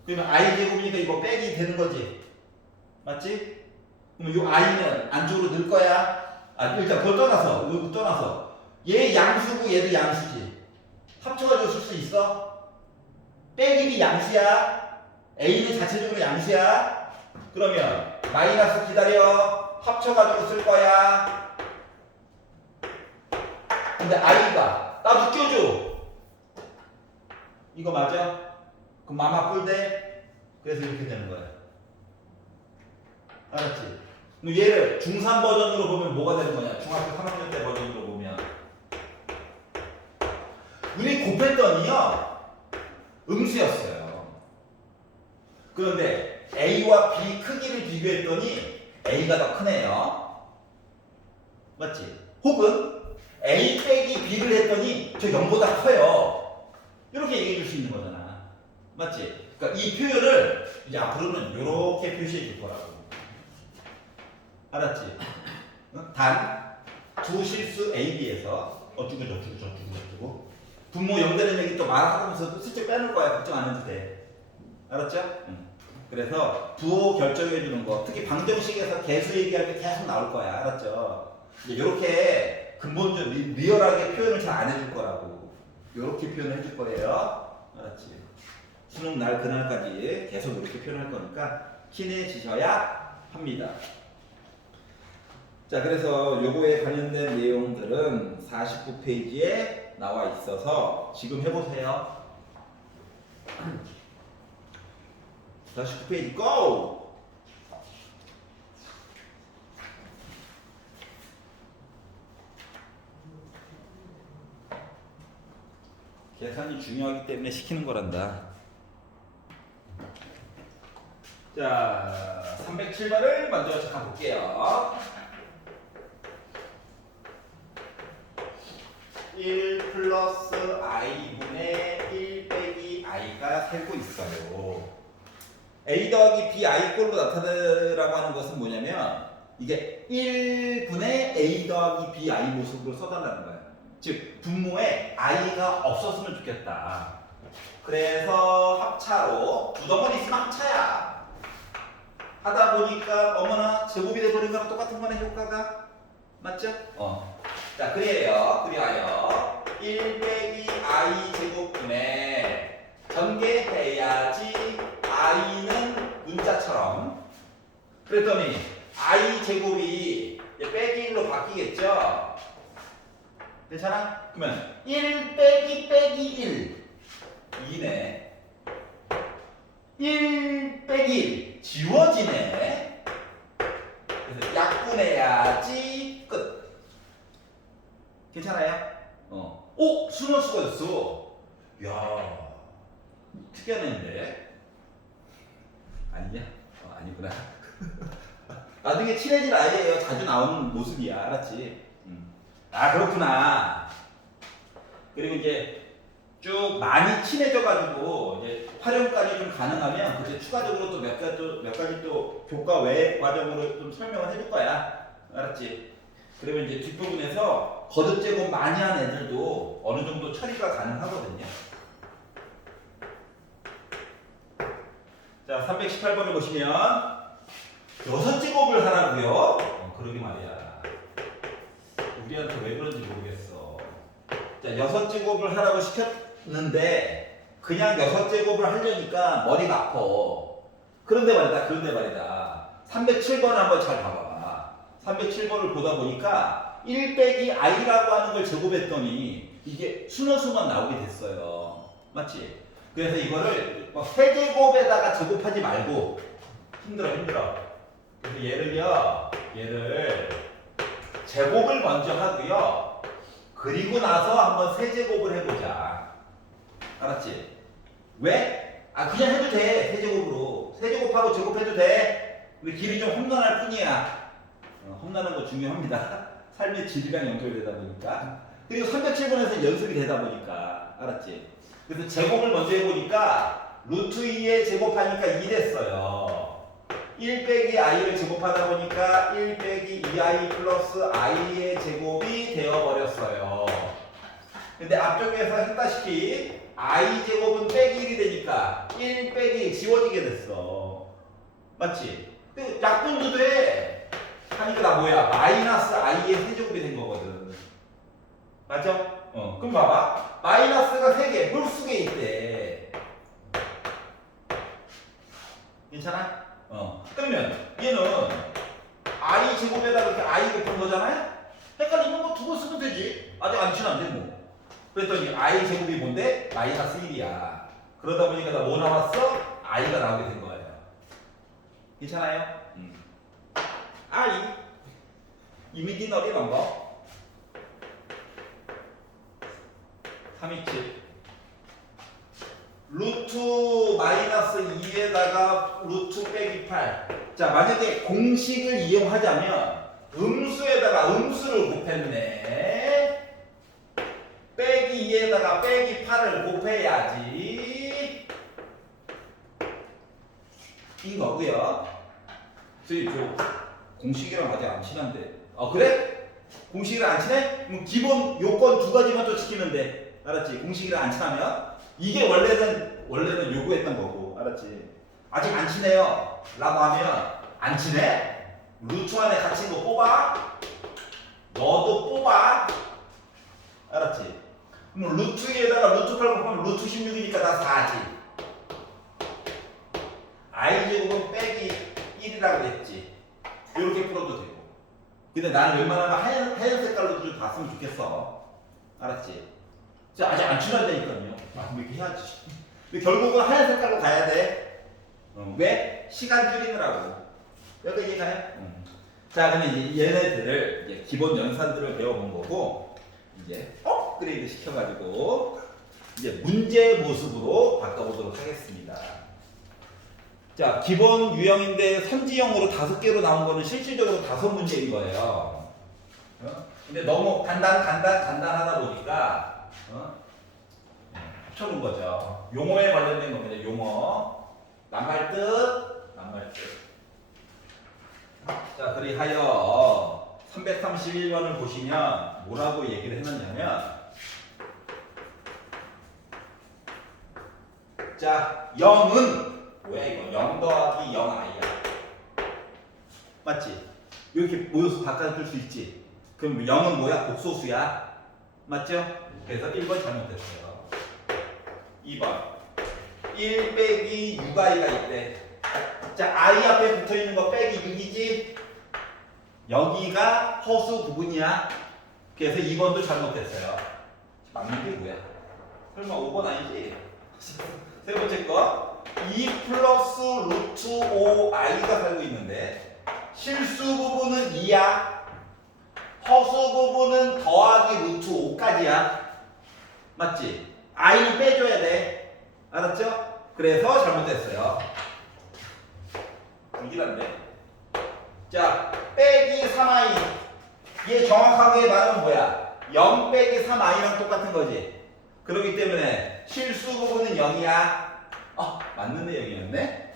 그러면 I 제곱이니까 이거 빼기 되는 거지. 맞지? 그럼 이 I는 안쪽으로 넣을 거야. 일단 그걸 떠나서 얘 양수고 얘도 양수지. 합쳐가지고 쓸 수 있어? 빼기 B 양수야. A는 자체적으로 양수야. 그러면 마이너스 기다려. 합쳐가지고 쓸 거야. 근데 i가 나도 껴줘. 이거 맞아? 그럼 마마 뿔대? 그래서 이렇게 되는 거야. 알았지? 그럼 얘를 중3 버전으로 보면 뭐가 되는 거냐? 중학교 3학년 때 버전으로 보면 우리 곱했더니요 음수였어요. 그런데 A와 B 크기를 비교했더니 A가 더 크네요. 맞지? 혹은 A 빼기 B를 했더니 저 0보다 커요. 이렇게 얘기해 줄 수 있는 거잖아. 맞지? 그러니까 이 표현을 이제 앞으로는 이렇게 표시해 줄 거라고. 알았지? 단 두 실수 A, B에서 어쩌고 분모 0되는 얘기 또 말하면서 슬쩍 빼놓을 거야. 걱정 안 해도 돼. 알았죠? 그래서 부호 결정해 주는 거, 특히 방정식에서 개수 얘기할 때 계속 나올 거야. 알았죠? 이렇게 근본적으로 리얼하게 표현을 잘 안 해줄 거라고. 이렇게 표현을 해줄 거예요. 알았지? 수능 날 그날까지 계속 이렇게 표현할 거니까 친해지셔야 합니다. 자, 그래서 요거에 관련된 내용들은 49페이지에 나와 있어서 지금 해보세요. 49페이지 고! 계산이 중요하기 때문에 시키는 거란다. 자, 307번을 먼저 잠깐 볼게요. 1 플러스 i분의 1 빼기 i가 세고 있어요. a 더하기 b i 꼴로 나타내라고 하는 것은 뭐냐면 이게 1분의 a 더하기 b i 모습으로 써달라는 거예요. 즉 분모에 i가 없었으면 좋겠다. 그래서 합차로 두 덩어리 있으면 합차야. 하다 보니까 어머나 제곱이 돼버린 거랑 똑같은 거네 효과가. 맞죠? 자, 그래요. 그리하여 1 빼기 i 제곱분의 전개해야지 i는 문자처럼. 그랬더니 i 제곱이 빼기 1로 바뀌겠죠? 괜찮아? 그러면 1 빼기 빼기 1 2네. 1 빼기 1 지워지네. 그래서 약분해야지 끝. 괜찮아요? 오! 순원수가 됐어. 이야, 특이한 애인데? 아니냐? 아니구나. 나중에 친해질 아이예요. 자주 나오는 모습이야. 알았지? 아, 그렇구나. 그리고 이제 쭉 많이 친해져가지고 이제 활용까지 좀 가능하면 그때 추가적으로 또 몇 가지 또 교과 외 과정으로 좀 설명을 해줄 거야. 알았지? 그러면 이제 뒷부분에서 거듭 제곱 많이 한 애들도 어느 정도 처리가 가능하거든요. 자, 318번을 보시면 6제곱을 하라고요? 그러게 말이야. 우리한테 왜 그런지 모르겠어. 자, 6제곱을 하라고 시켰는데 그냥 6제곱을 하려니까 머리가 아파. 그런데 말이다. 307번 한번 잘 봐봐. 307번을 보다 보니까 1 빼기 i라고 하는 걸 제곱했더니 이게 순원수만 나오게 됐어요. 맞지? 그래서 이거를 세제곱에다가 제곱하지 말고 힘들어. 그래서 얘를 제곱을 먼저 하고요. 그리고 나서 한번 세제곱을 해보자. 알았지? 왜? 그냥 해도 돼. 세제곱으로. 세제곱하고 제곱해도 돼. 우리 길이 좀 험난할 뿐이야. 험난한 거 중요합니다. 삶의 질이랑 연결되다 보니까. 그리고 307번에서 연습이 되다 보니까. 알았지? 그래서 제곱을 먼저 해보니까 루트 2에 제곱하니까 2 됐어요. 1 빼기 i를 제곱하다 보니까 1 빼기 2i 플러스 i의 제곱이 되어버렸어요. 근데 앞쪽에서 했다시피 i 제곱은 빼기 1이 되니까 1 빼기 지워지게 됐어. 맞지? 근데 약분도 돼. 하니까 나 뭐야? 마이너스 i의 세제곱이 된 거거든. 맞죠? 그럼 봐봐. 마이너스가 3개, 홀수개 있대. 괜찮아? 그러면 얘는 I 제곱에다가 이렇게 I 곱한 거잖아요? 헷갈리면 뭐 두 번 쓰면 되지. 아직 안 친한데 뭐. 그랬더니 I 제곱이 뭔데? 마이너스 1이야. 그러다 보니까 나 뭐 나왔어? I가 나오게 된 거예요. 괜찮아요? I 이미지너리 넘버 327 루트 마이너스 2에다가 루트 빼기 8. 자, 만약에 공식을 이용하자면 음수에다가 음수를 곱했네. 빼기 2에다가 빼기 8을 곱해야지. 이거고요. 저 공식이랑 아직 안 친한데. 그래? 공식이랑 안 친해? 그럼 기본 요건 두 가지만 또 지키면 돼. 알았지? 공식이랑 안 친하면 이게 원래는 요구했던 거고. 알았지? 아직 안 친해요. 라고 하면 안 친해? 루트 안에 갇힌 거 뽑아. 너도 뽑아. 알았지? 그럼 루트 2에다가 루트 8 곱하면 루트 16이니까 다 4지. I 제곱은 빼기 1이라고 했지. 이렇게 풀어도 되고. 근데 나는 웬만하면 하얀 색깔로 좀 봤으면 좋겠어. 알았지? 진짜 아직 안 친하다니까요. 이렇게 해야지. 근데 결국은 하얀 색깔로 가야 돼. 왜? 시간 줄이느라고. 여기 이해가요? 자, 그러면 이제 얘네들을 이제 기본 연산들을 배워본 거고, 이제 업그레이드 시켜가지고 이제 문제 모습으로 바꿔보도록 하겠습니다. 자, 기본 유형인데 선지형으로 5개로 나온 거는 실질적으로 5문제인 거예요. 근데 너무 간단하다 보니까 합쳐놓은 거죠. 용어에 관련된 겁니다. 용어. 낱말뜻. 자, 그리하여 331번을 보시면 뭐라고 얘기를 해놨냐면, 자, 0은 뭐야 이거? 0 더하기 0 I야. 맞지? 이렇게 모여서 바꿔줄 수 있지? 그럼 0은 뭐야? 복소수야. 맞죠? 그래서 1번 잘못했어요. 2번 1 빼기 6i가 있대. 자, I 앞에 붙어있는 거 빼기 6이지? 여기가 허수 부분이야. 그래서 2번도 잘못했어요. 맞는 게 뭐야? 설마 5번 아니지? 세 번째 거 2 플러스 루트 5i가 살고 있는데 실수 부분은 2야. 허수 부분은 더하기 루트 5까지야. 맞지? i는 빼줘야 돼. 알았죠? 그래서 잘못됐어요. 불길한데. 자, 빼기 3i. 얘 정확하게 말하면 뭐야? 0 빼기 3i랑 똑같은 거지. 그렇기 때문에 실수 부분은 0이야. 맞는 내용이었네?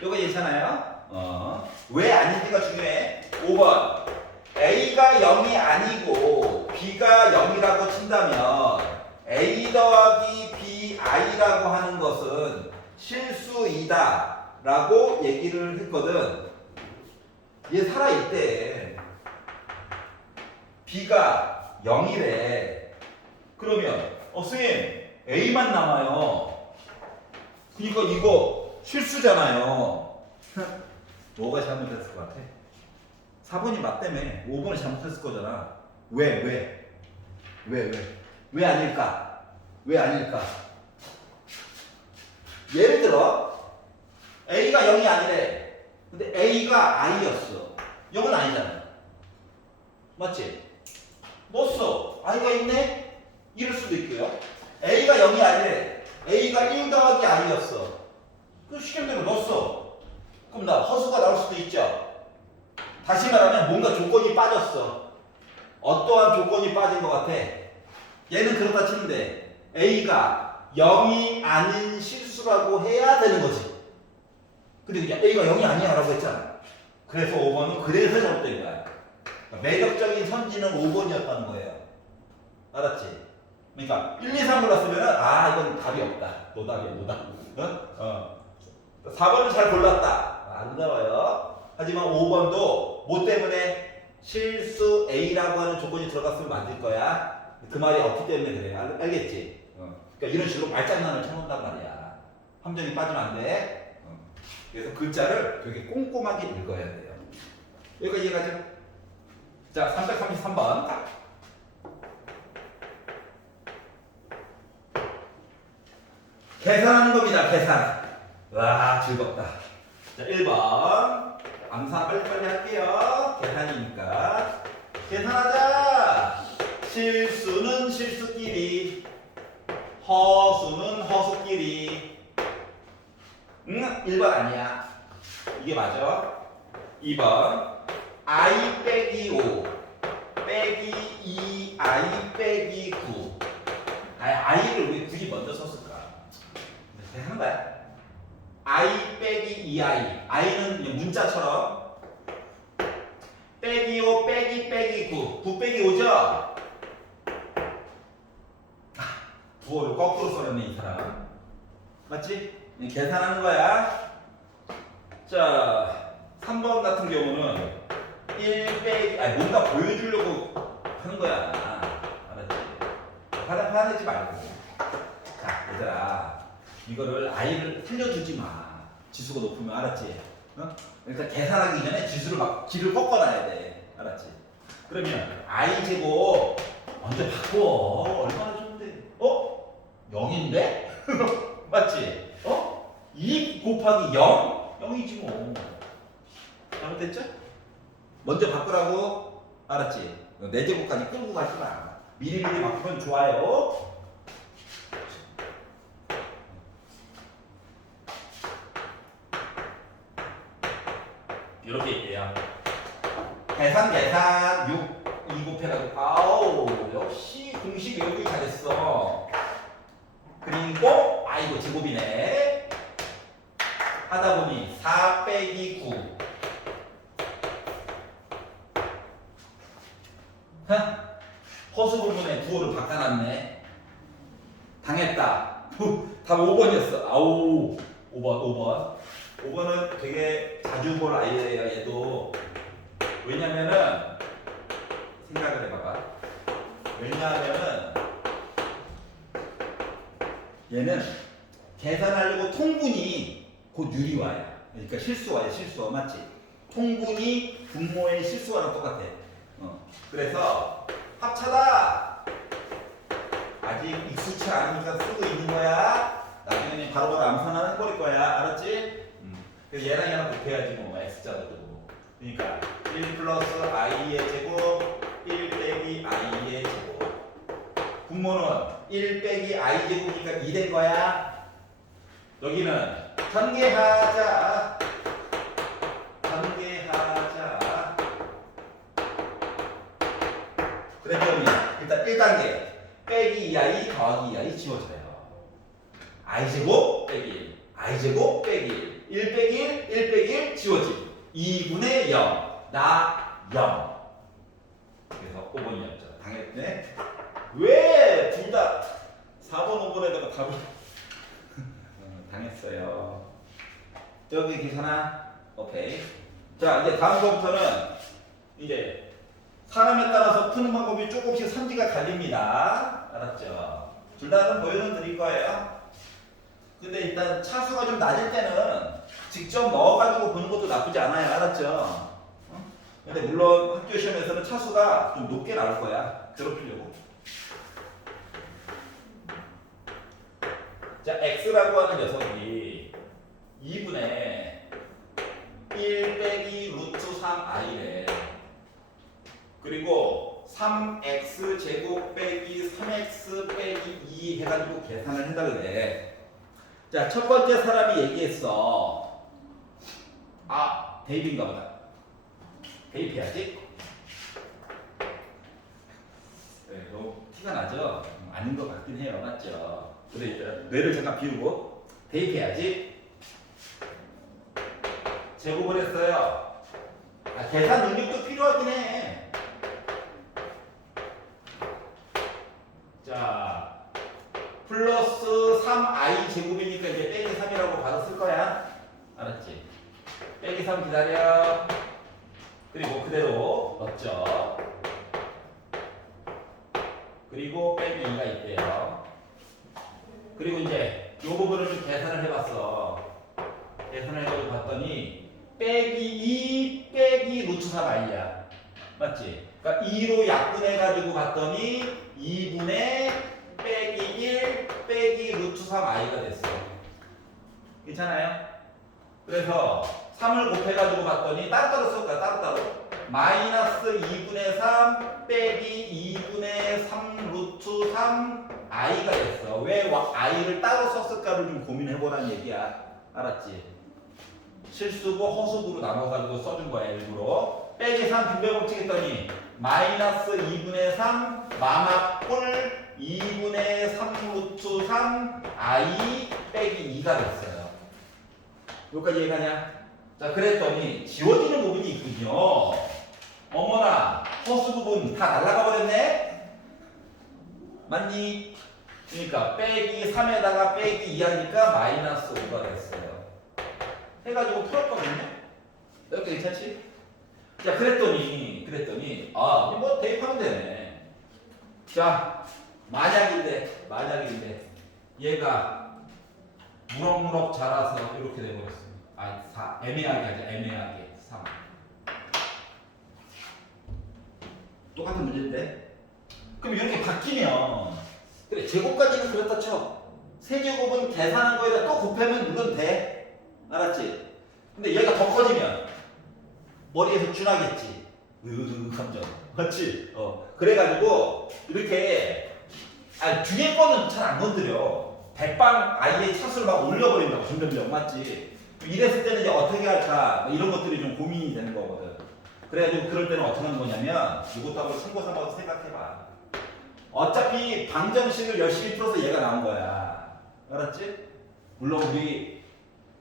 이거 괜찮아요? 왜 아닌지가 중요해. 5번. A가 0이 아니고 B가 0이라고 친다면 A 더하기 BI라고 하는 것은 실수이다 라고 얘기를 했거든. 얘 살아있대. B가 0이래. 그러면 선생님 A만 남아요. 그러니까 이거 실수잖아요. 뭐가 잘못됐을 것 같아? 4번이 맞다며. 5번이 잘못했을 거잖아. 왜 아닐까? 왜 아닐까? 예를 들어 A가 0이 아니래. 근데 A가 I였어. 0은 아니잖아. 맞지? 넣었어. I가 있네? 이럴 수도 있고요. A가 0이 아니래. A가 1 더하기 I였어. 그 시간대로 넣었어. 그럼 나 허수가 나올 수도 있죠. 다시 말하면 뭔가 조건이 빠졌어. 어떠한 조건이 빠진 것 같아? 얘는 그렇다 치는데 A가 0이 아닌 실수라고 해야 되는 거지. 근데 그냥 A가 0이 아니야 라고 했잖아. 그래서 5번은 그래서 잘못된 거야. 매력적인 선지는 5번이었다는 거예요. 알았지? 그러니까 1, 2, 3 골랐으면 이건 답이 없다. 노답이야, 노답. 4번은 잘 골랐다. 아름다워요. 하지만 5번도 뭐 때문에 실수 A라고 하는 조건이 들어갔으면 맞을 거야. 그 말이 없기 때문에 그래. 알겠지? 그러니까 이런 식으로 말장난을 쳐놓는단 말이야. 함정이 빠지면 안 돼. 그래서 글자를 되게 꼼꼼하게 읽어야 돼요. 여기까지 이해가죠? 자, 333번. 계산하는 겁니다. 계산. 와, 즐겁다. 자, 1번. 암사 빨리빨리 할게요. 계산이니까. 계산하자. 실수는 실수끼리, 허수는 허수끼리. 1번 아니야. 이게 맞아. 2번. I 빼기 5 빼기 2I 빼기 9. I를 왜 굳이 먼저 썼을까? 그냥 하는 거야. I 빼기 2I. I는 그냥 문자처럼 빼기 5 빼기 빼기 9. 9 빼기 5죠? 9를 거꾸로 써놨네 이 사람. 맞지? 계산하는 거야. 자, 3번 같은 경우는 1 빼기, 아니 뭔가 보여주려고 하는 거야. 알았지? 화내지 말고. 자, 얘들아, 이거를 I를 틀려주지 마. 지수가 높으면. 알았지? 어? 그러니까 계산하기 전에 지수를 막 길을 꺾어놔야 돼. 알았지? 그러면 I 제곱 먼저 바꿔. 얼마나 좋은데? 0인데? 맞지? 2 곱하기 0? 0이지 뭐. 잘못됐죠? 먼저 바꾸라고. 알았지? 내 제곱까지 끌고 가지 마. 미리미리 바꾸면 좋아요. 이렇게 있대요. 계산 6 2 곱해가지고 아우 역시 공식 외우기 잘했어. 그리고 아이고 제곱이네. 하다 보니 4 빼기 9. 허수 부분에 부호를 바꿔놨네. 당했다. 답 5번이었어. 아우 5번. 5번은 되게 자주 볼 아이예요. 얘도. 왜냐면은 생각을 해봐봐. 왜냐하면은 얘는 계산하려고 통분이 곧 유리화야. 그러니까 실수화야. 실수화. 맞지? 통분이 분모의 실수화랑 똑같아. 그래서 합차다. 아직 익숙치 않으니까 쓰고 있는 거야. 나중에는 바로바로 암산을 해버릴 거야. 알았지? 그래서 얘랑 곱해야지 뭐 x자도 되고. 그러니까 1 플러스 i의 제곱 1 빼기 i의 제곱. 분모는 1 빼기 i 제곱이니까 2 된 거야. 여기는 전개하자. 그랬더니 일단 1단계 빼기 2i 더하기 2i 지워져요. i제곱 빼기 1, i제곱 빼기 1, 1 빼기 1, 1 빼기 1 지워짐. 2분의 0, 나 0. 그래서 5번이었죠. 당했네. 왜 둘 다 4번, 5번에다가 답을 당했어요. 저기 괜찮아? 오케이. 자, 이제 다음 거부터는 이제 사람에 따라서 푸는 방법이 조금씩 선지가 갈립니다. 알았죠? 둘 다는 보여는 드릴 거예요. 근데 일단 차수가 좀 낮을 때는 직접 넣어가지고 보는 것도 나쁘지 않아요. 알았죠? 근데 물론 학교 시험에서는 차수가 좀 높게 나올 거야. 괴롭히려고. 자, x라고 하는 녀석이 2분의 1 빼기 루트 3i래. 그리고 3x 제곱 빼기 3x 빼기 2 해가지고 계산을 해달래. 자, 첫 번째 사람이 얘기했어. 아, 대입인가 보다. 대입해야지. 네, 너무 티가 나죠? 아닌 것 같긴 해요. 맞죠? 근데 일단 뇌를 잠깐 비우고 대입해야지. 제곱을 했어요. 아, 계산 능력도 필요하긴 해. 자, 플러스 3i 제곱이니까 이제 빼기 3이라고 바로 쓸 거야. 알았지? 빼기 3 기다려. 그리고 그대로 넣었죠. 그리고 빼기 2가 있대요. 그리고 이제 요 부분을 좀 계산을 해봤어. 계산해가지고 봤더니 빼기 2 빼기 루트 3i야. 맞지? 그러니까 2로 약분해가지고 봤더니 2분의 빼기 1 빼기 루트 3i가 됐어. 괜찮아요? 그래서 3을 곱해가지고 봤더니 따로따로 쓸까? 따로따로. 마이너스 2분의 3 빼기 2분의 3 루트 3 i가 됐어. 왜 i를 따로 썼을까를 좀 고민해보라는 얘기야. 알았지? 실수고 허수고로 나눠가지고 써준 거야 일부러. 빼기 3 빈배법칙 했더니 마이너스 2분의 3 마마꼴 2분의 3 루트 3 i 빼기 2가 됐어요. 여기까지 이해가냐? 자, 그랬더니 지워지는 부분이 있군요. 어머나, 허수 부분 다 날아가 버렸네? 맞니? 그러니까 빼기 3에다가 빼기 2 하니까 마이너스 5가 됐어요. 해가지고 풀었거든요? 이렇게 괜찮지? 자, 그랬더니 뭐 대입하면 되네. 자, 만약인데 얘가 무럭무럭 자라서 이렇게 돼버렸습니다. 애매하게 하자. 애매하게 3. 똑같은 문제인데. 그럼 이렇게 바뀌면 그래 제곱까지는 그렇다 쳐. 세제곱은 계산한 거에다 또 곱하면 물론 돼. 알았지? 근데 얘가 더 커지면 머리에서 준하겠지. 감정. 맞지? 그래가지고 이렇게 뒤에 거는 잘 안 건드려. 백방 아이의 차수를 막 올려버린다고 점점점. 맞지? 이랬을 때는 이제 어떻게 할까 이런 것들이 좀 고민이 되는 거거든. 그래가지고 그럴 때는 어떻게 하는 거냐면 이것도 한번 참고 삼아서 생각해봐. 어차피 방정식을 열심히 풀어서 얘가 나온 거야. 알았지? 물론 우리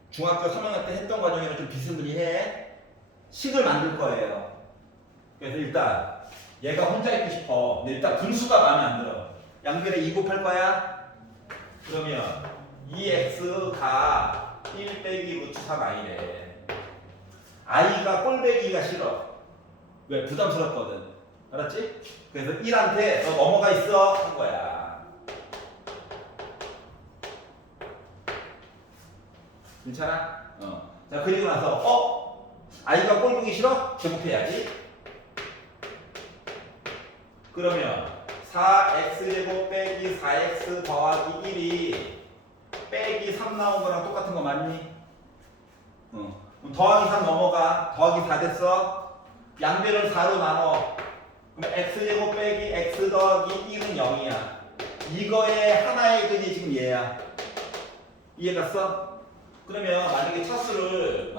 중학교 3학년 때 했던 과정이랑 좀 비스무리해. 식을 만들 거예요. 그래서 일단 얘가 혼자 있고 싶어. 근데 일단 분수가 마음에 안 들어. 양변에 2 곱할 거야? 그러면 2x가 1 빼기 루트 3i래. i가 꼴배기가 싫어. 왜? 부담스럽거든. 알았지? 그래서 1한테 너 넘어가 있어 한 거야. 괜찮아? 자, 그리고 나서 i가 꼴보기 싫어? 제곱해야지. 그러면 4x제곱 빼기 4x 더하기 1이 빼기 3 나온 거랑 똑같은 거 맞니? 더하기 3 넘어가. 더하기 4 됐어. 양변을 4로 나눠. 그럼 x제곱 빼기 x 더하기 1은 0이야. 이거의 하나의 근이 지금 얘야. 이해갔어? 그러면 만약에 차수를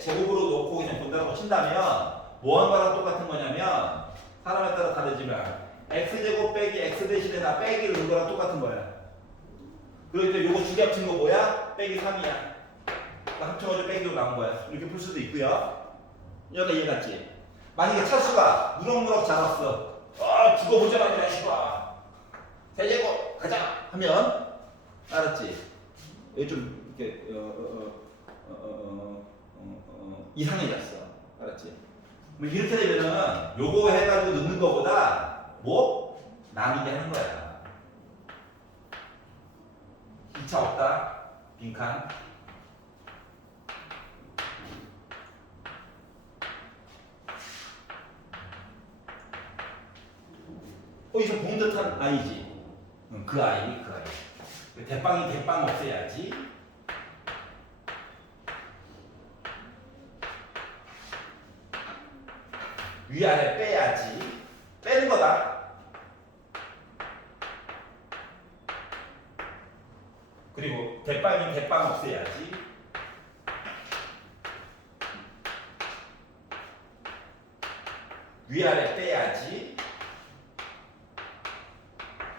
제곱으로 놓고 그냥 본다고 친다면 뭐 한 거랑 똑같은 거냐면 사람에 따라 다르지만 x제곱 빼기 x 대신에 나 빼기를 넣은 거랑 똑같은 거야. 그리고 이제 요거 두 개 합친 거 뭐야? 빼기 3이야. 합쳐가지고 빼기로 나온 거야. 이렇게 풀 수도 있고요. 여기가 이해갔지? 만약에 차수가 무럭무럭 자랐어. 죽어보자마자 이 자식아. 세제곱 가자 하면 알았지? 여기 좀 이렇게 이상해졌어. 알았지? 뭐 이렇게 되면은 요거 해가지고 넣는 거보다 뭐 나누게 하는 거야. 2차 없다. 빈칸. 이거 본 듯한 아이지. 그 아이. 대빵이 대빵 없애야지. 위아래 빼야지. 빼는 거다. 그리고 대빵이 대빵 없애야지. 위아래 빼야지.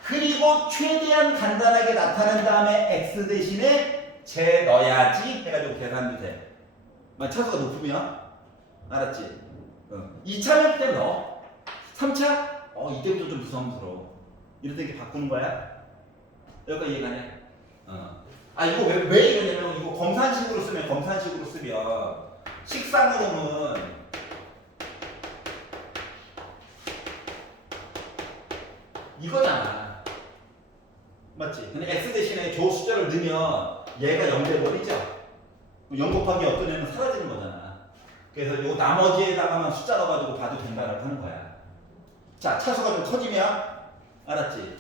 그리고 최대한 간단하게 나타낸 다음에 x 대신에 제 넣어야지 해가지고 계산도 돼. 차수가 높으면 알았지? 2차를 때 넣어. 3차? 이때부터 좀 부담스러워. 이럴 때 이렇게 바꾸는 거야. 여기까지 이해가냐? 이거 왜 이러냐면 이거 검산식으로 쓰면 식상으로는 이거잖아. 맞지? 근데 x 대신에 저 숫자를 넣으면 얘가 0 돼버리죠? 0 곱하기 어떤 애는 사라지는 거잖아. 그래서 요 나머지에다가만 숫자 넣어가지고 봐도 된다라고 하는 거야. 자, 차수가 좀 커지면 알았지?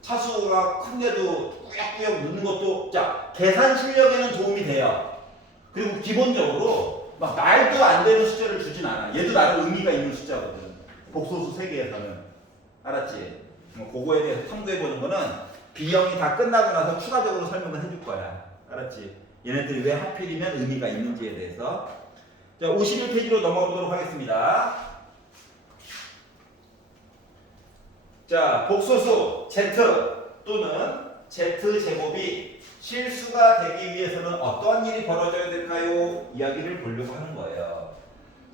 차수가 큰데도 꾸역꾸역 넣는 것도 자 계산 실력에는 도움이 돼요. 그리고 기본적으로 막 말도 안 되는 숫자를 주진 않아. 얘도 나름 의미가 있는 숫자거든. 복소수 세계에서는 알았지? 그거에 대해서 탐구해보는 거는 B형이 다 끝나고 나서 추가적으로 설명을 해줄 거야. 알았지? 얘네들이 왜 하필이면 의미가 있는지에 대해서. 자, 51페이지로 넘어가도록 하겠습니다. 자, 복소수 Z 또는 Z제곱이 실수가 되기 위해서는 어떠한 일이 벌어져야 될까요? 이야기를 보려고 하는 거예요.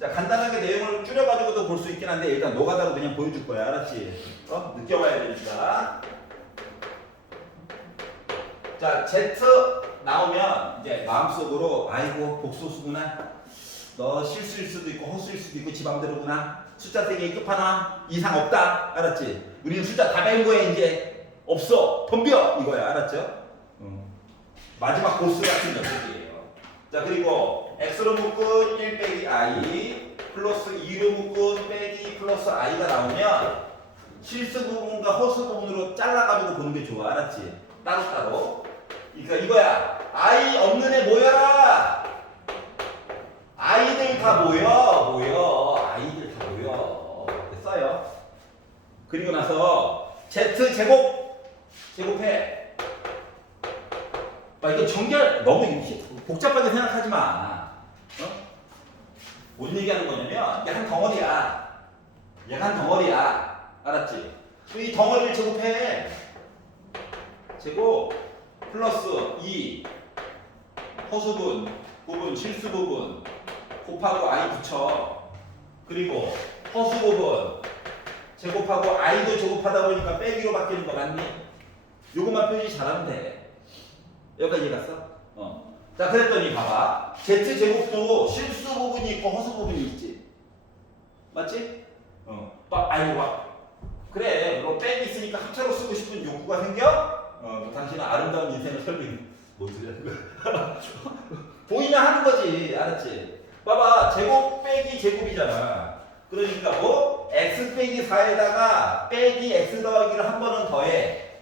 자, 간단하게 내용을 줄여가지고도 볼 수 있긴 한데 일단 노가다로 그냥 보여줄 거야. 알았지? 느껴봐야 되니까. 자, Z 나오면 이제 마음속으로 아이고 복소수구나. 너 실수일 수도 있고 허수일 수도 있고 지 맘대로구나. 숫자 세계의 끝판왕 이상 없다. 알았지? 우리는 숫자 다 배운 거야 이제. 없어. 덤벼. 이거야. 알았죠? 마지막 보스 같은 녀석이에요. 자, 그리고 x로 묶은 1 빼기 i 플러스 2로 묶은 빼기 플러스 i가 나오면 실수 부분과 허수 부분으로 잘라가지고 보는 게 좋아. 알았지? 따로따로. 그러니까 이거야. i 없는 애 모여라. 아이들 다 모여. 아이들 다 모여. 됐어요. 그리고 나서 제곱해. 이거 정렬 너무 복잡하게 생각하지 마. 뭔 얘기하는 거냐면 얘 한 덩어리야. 알았지? 이 덩어리를 제곱해. 제곱 플러스 2 허수분, 부분, 실수 부분 곱하고 i 붙여. 그리고 허수 부분 제곱하고 i도 제곱하다 보니까 빼기로 바뀌는 거 맞니? 요것만 표시 잘하면 돼. 여기까지 갔어? 자, 그랬더니 봐봐. Z제곱도 실수 부분이 있고 허수 부분이 있지. 맞지? 아이고, 그래. 너 빼기 있으니까 합차로 쓰고 싶은 욕구가 생겨? 당신은 아름다운 인생을 살고 있는. 뭐 소리야, 이거. 보이면 하는 거지. 알았지? 봐봐. 제곱 빼기 제곱이잖아. 그러니까 뭐? x 빼기 4에다가 빼기 x 더하기를 한 번은 더해.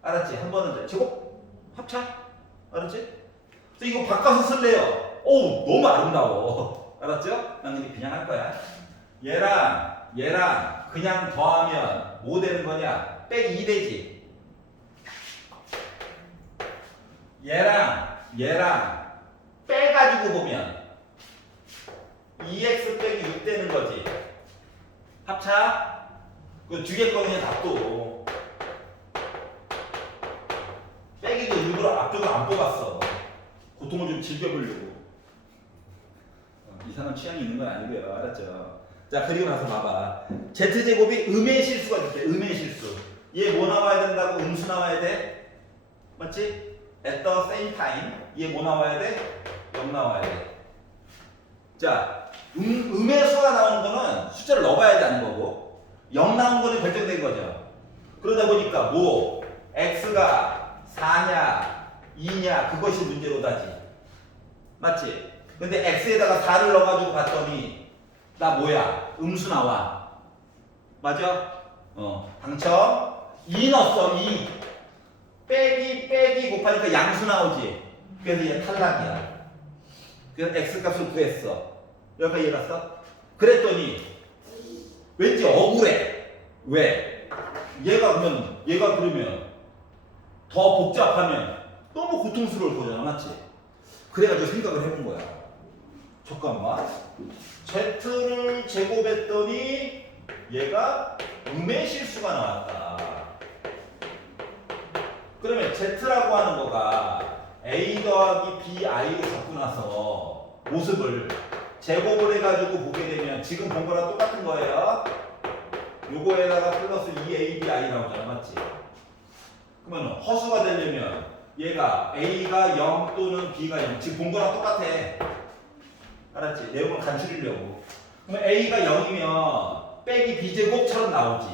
알았지? 한 번은 더. 제곱? 합차? 알았지? 그래서 이거 바꿔서 쓸래요. 어우, 너무 아름다워. 알았죠? 난 이렇게 그냥 할 거야. 얘랑 그냥 더하면 뭐 되는 거냐? 빼기 2 되지. 얘랑 빼가지고 보면 2x 빼기 6 되는 거지. 합차? 그 뒤에 거 그냥 답도. 빼기도 일부러 앞쪽을 안 뽑았어. 고통을 좀 즐겨보려고. 이상한 취향이 있는 건 아니고요. 알았죠? 자, 그리고 나서 봐봐. Z제곱이 음의 실수가 있대. 음의 실수. 얘 뭐 나와야 된다고? 음수 나와야 돼? 맞지? At the same time. 얘 뭐 나와야 돼? 0 나와야 돼. 자, 음의 수가 나오는 거는 숫자를 넣어봐야 되는 거고 0 나온 거는 결정된 거죠. 그러다 보니까 뭐 x가 4냐 2냐 그것이 문제로다지. 맞지? 근데 x에다가 4를 넣어가지고 봤더니 나 뭐야? 음수 나와. 맞아? 당첨. 2 넣었어. 2 빼기 곱하니까 양수 나오지. 그래서 얘 탈락이야. 그래서 x 값을 구했어. 여기까지 이해갔어? 그랬더니 왠지 억울해. 왜? 얘가 그러면 더 복잡하면 너무 고통스러울 거잖아. 맞지? 그래가지고 생각을 해본 거야. 잠깐만. Z를 제곱했더니 얘가 음의 실수가 나왔다. 그러면 Z라고 하는 거가 A 더하기 BI로 잡고 나서 모습을 제곱을 해가지고 보게 되면 지금 본 거랑 똑같은 거예요. 요거에다가 플러스 2AB I 나오잖아. 맞지? 그러면 허수가 되려면 얘가 A가 0 또는 B가 0 지금 본 거랑 똑같아. 알았지? 내용을 간추리려고. 그럼 A가 0이면 빼기 B제곱처럼 나오지.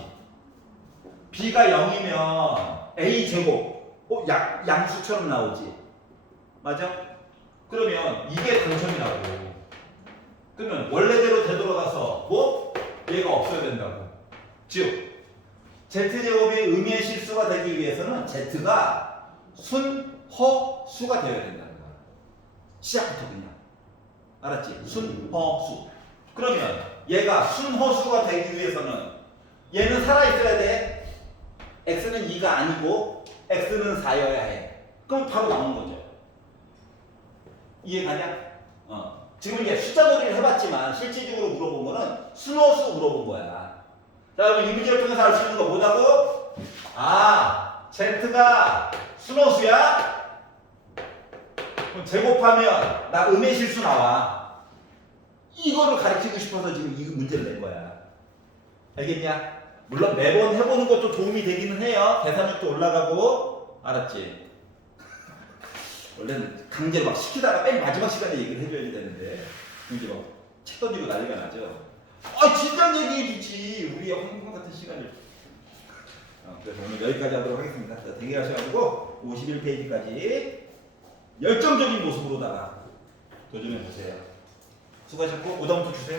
B가 0이면 A제곱 양수처럼 나오지. 맞아? 그러면 이게 당첨이라고. 그러면 원래대로 되돌아가서 뭐? 얘가 없어야 된다고. 즉 Z제곱의 의미의 실수가 되기 위해서는 Z가 순허수가 되어야 된다는 거야. 시작부터 그냥. 알았지? 순허수. 그러면 얘가 순허수가 되기 위해서는 얘는 살아있어야 돼. X는 2가 아니고 X는 4여야 해. 그럼 바로 나온 거죠. 이해가냐? 지금 이게 숫자 놀이를 해봤지만 실질적으로 물어본 거는 순허수 물어본 거야. 자, 그럼 이 문제를 통해서 알 수 있는 거 뭐라고? 아, Z가 순허수야? 그럼 제곱하면 나 음의 실수 나와. 이거를 가르치고 싶어서 지금 이 문제를 낸 거야. 알겠냐? 물론 매번 해보는 것도 도움이 되기는 해요. 계산력도 올라가고. 알았지? 원래는 강제로 막 시키다가 맨 마지막 시간에 얘기를 해줘야 되는데 이제 막 책 던지고 난리가 나죠. 아, 진작 얘기해주지. 우리의 황금 같은 시간을. 그래서 오늘 여기까지 하도록 하겠습니다. 자, 대기하셔가지고 51페이지까지 열정적인 모습으로다가 도전해보세요. 수고하셨고 오다운도 주세요.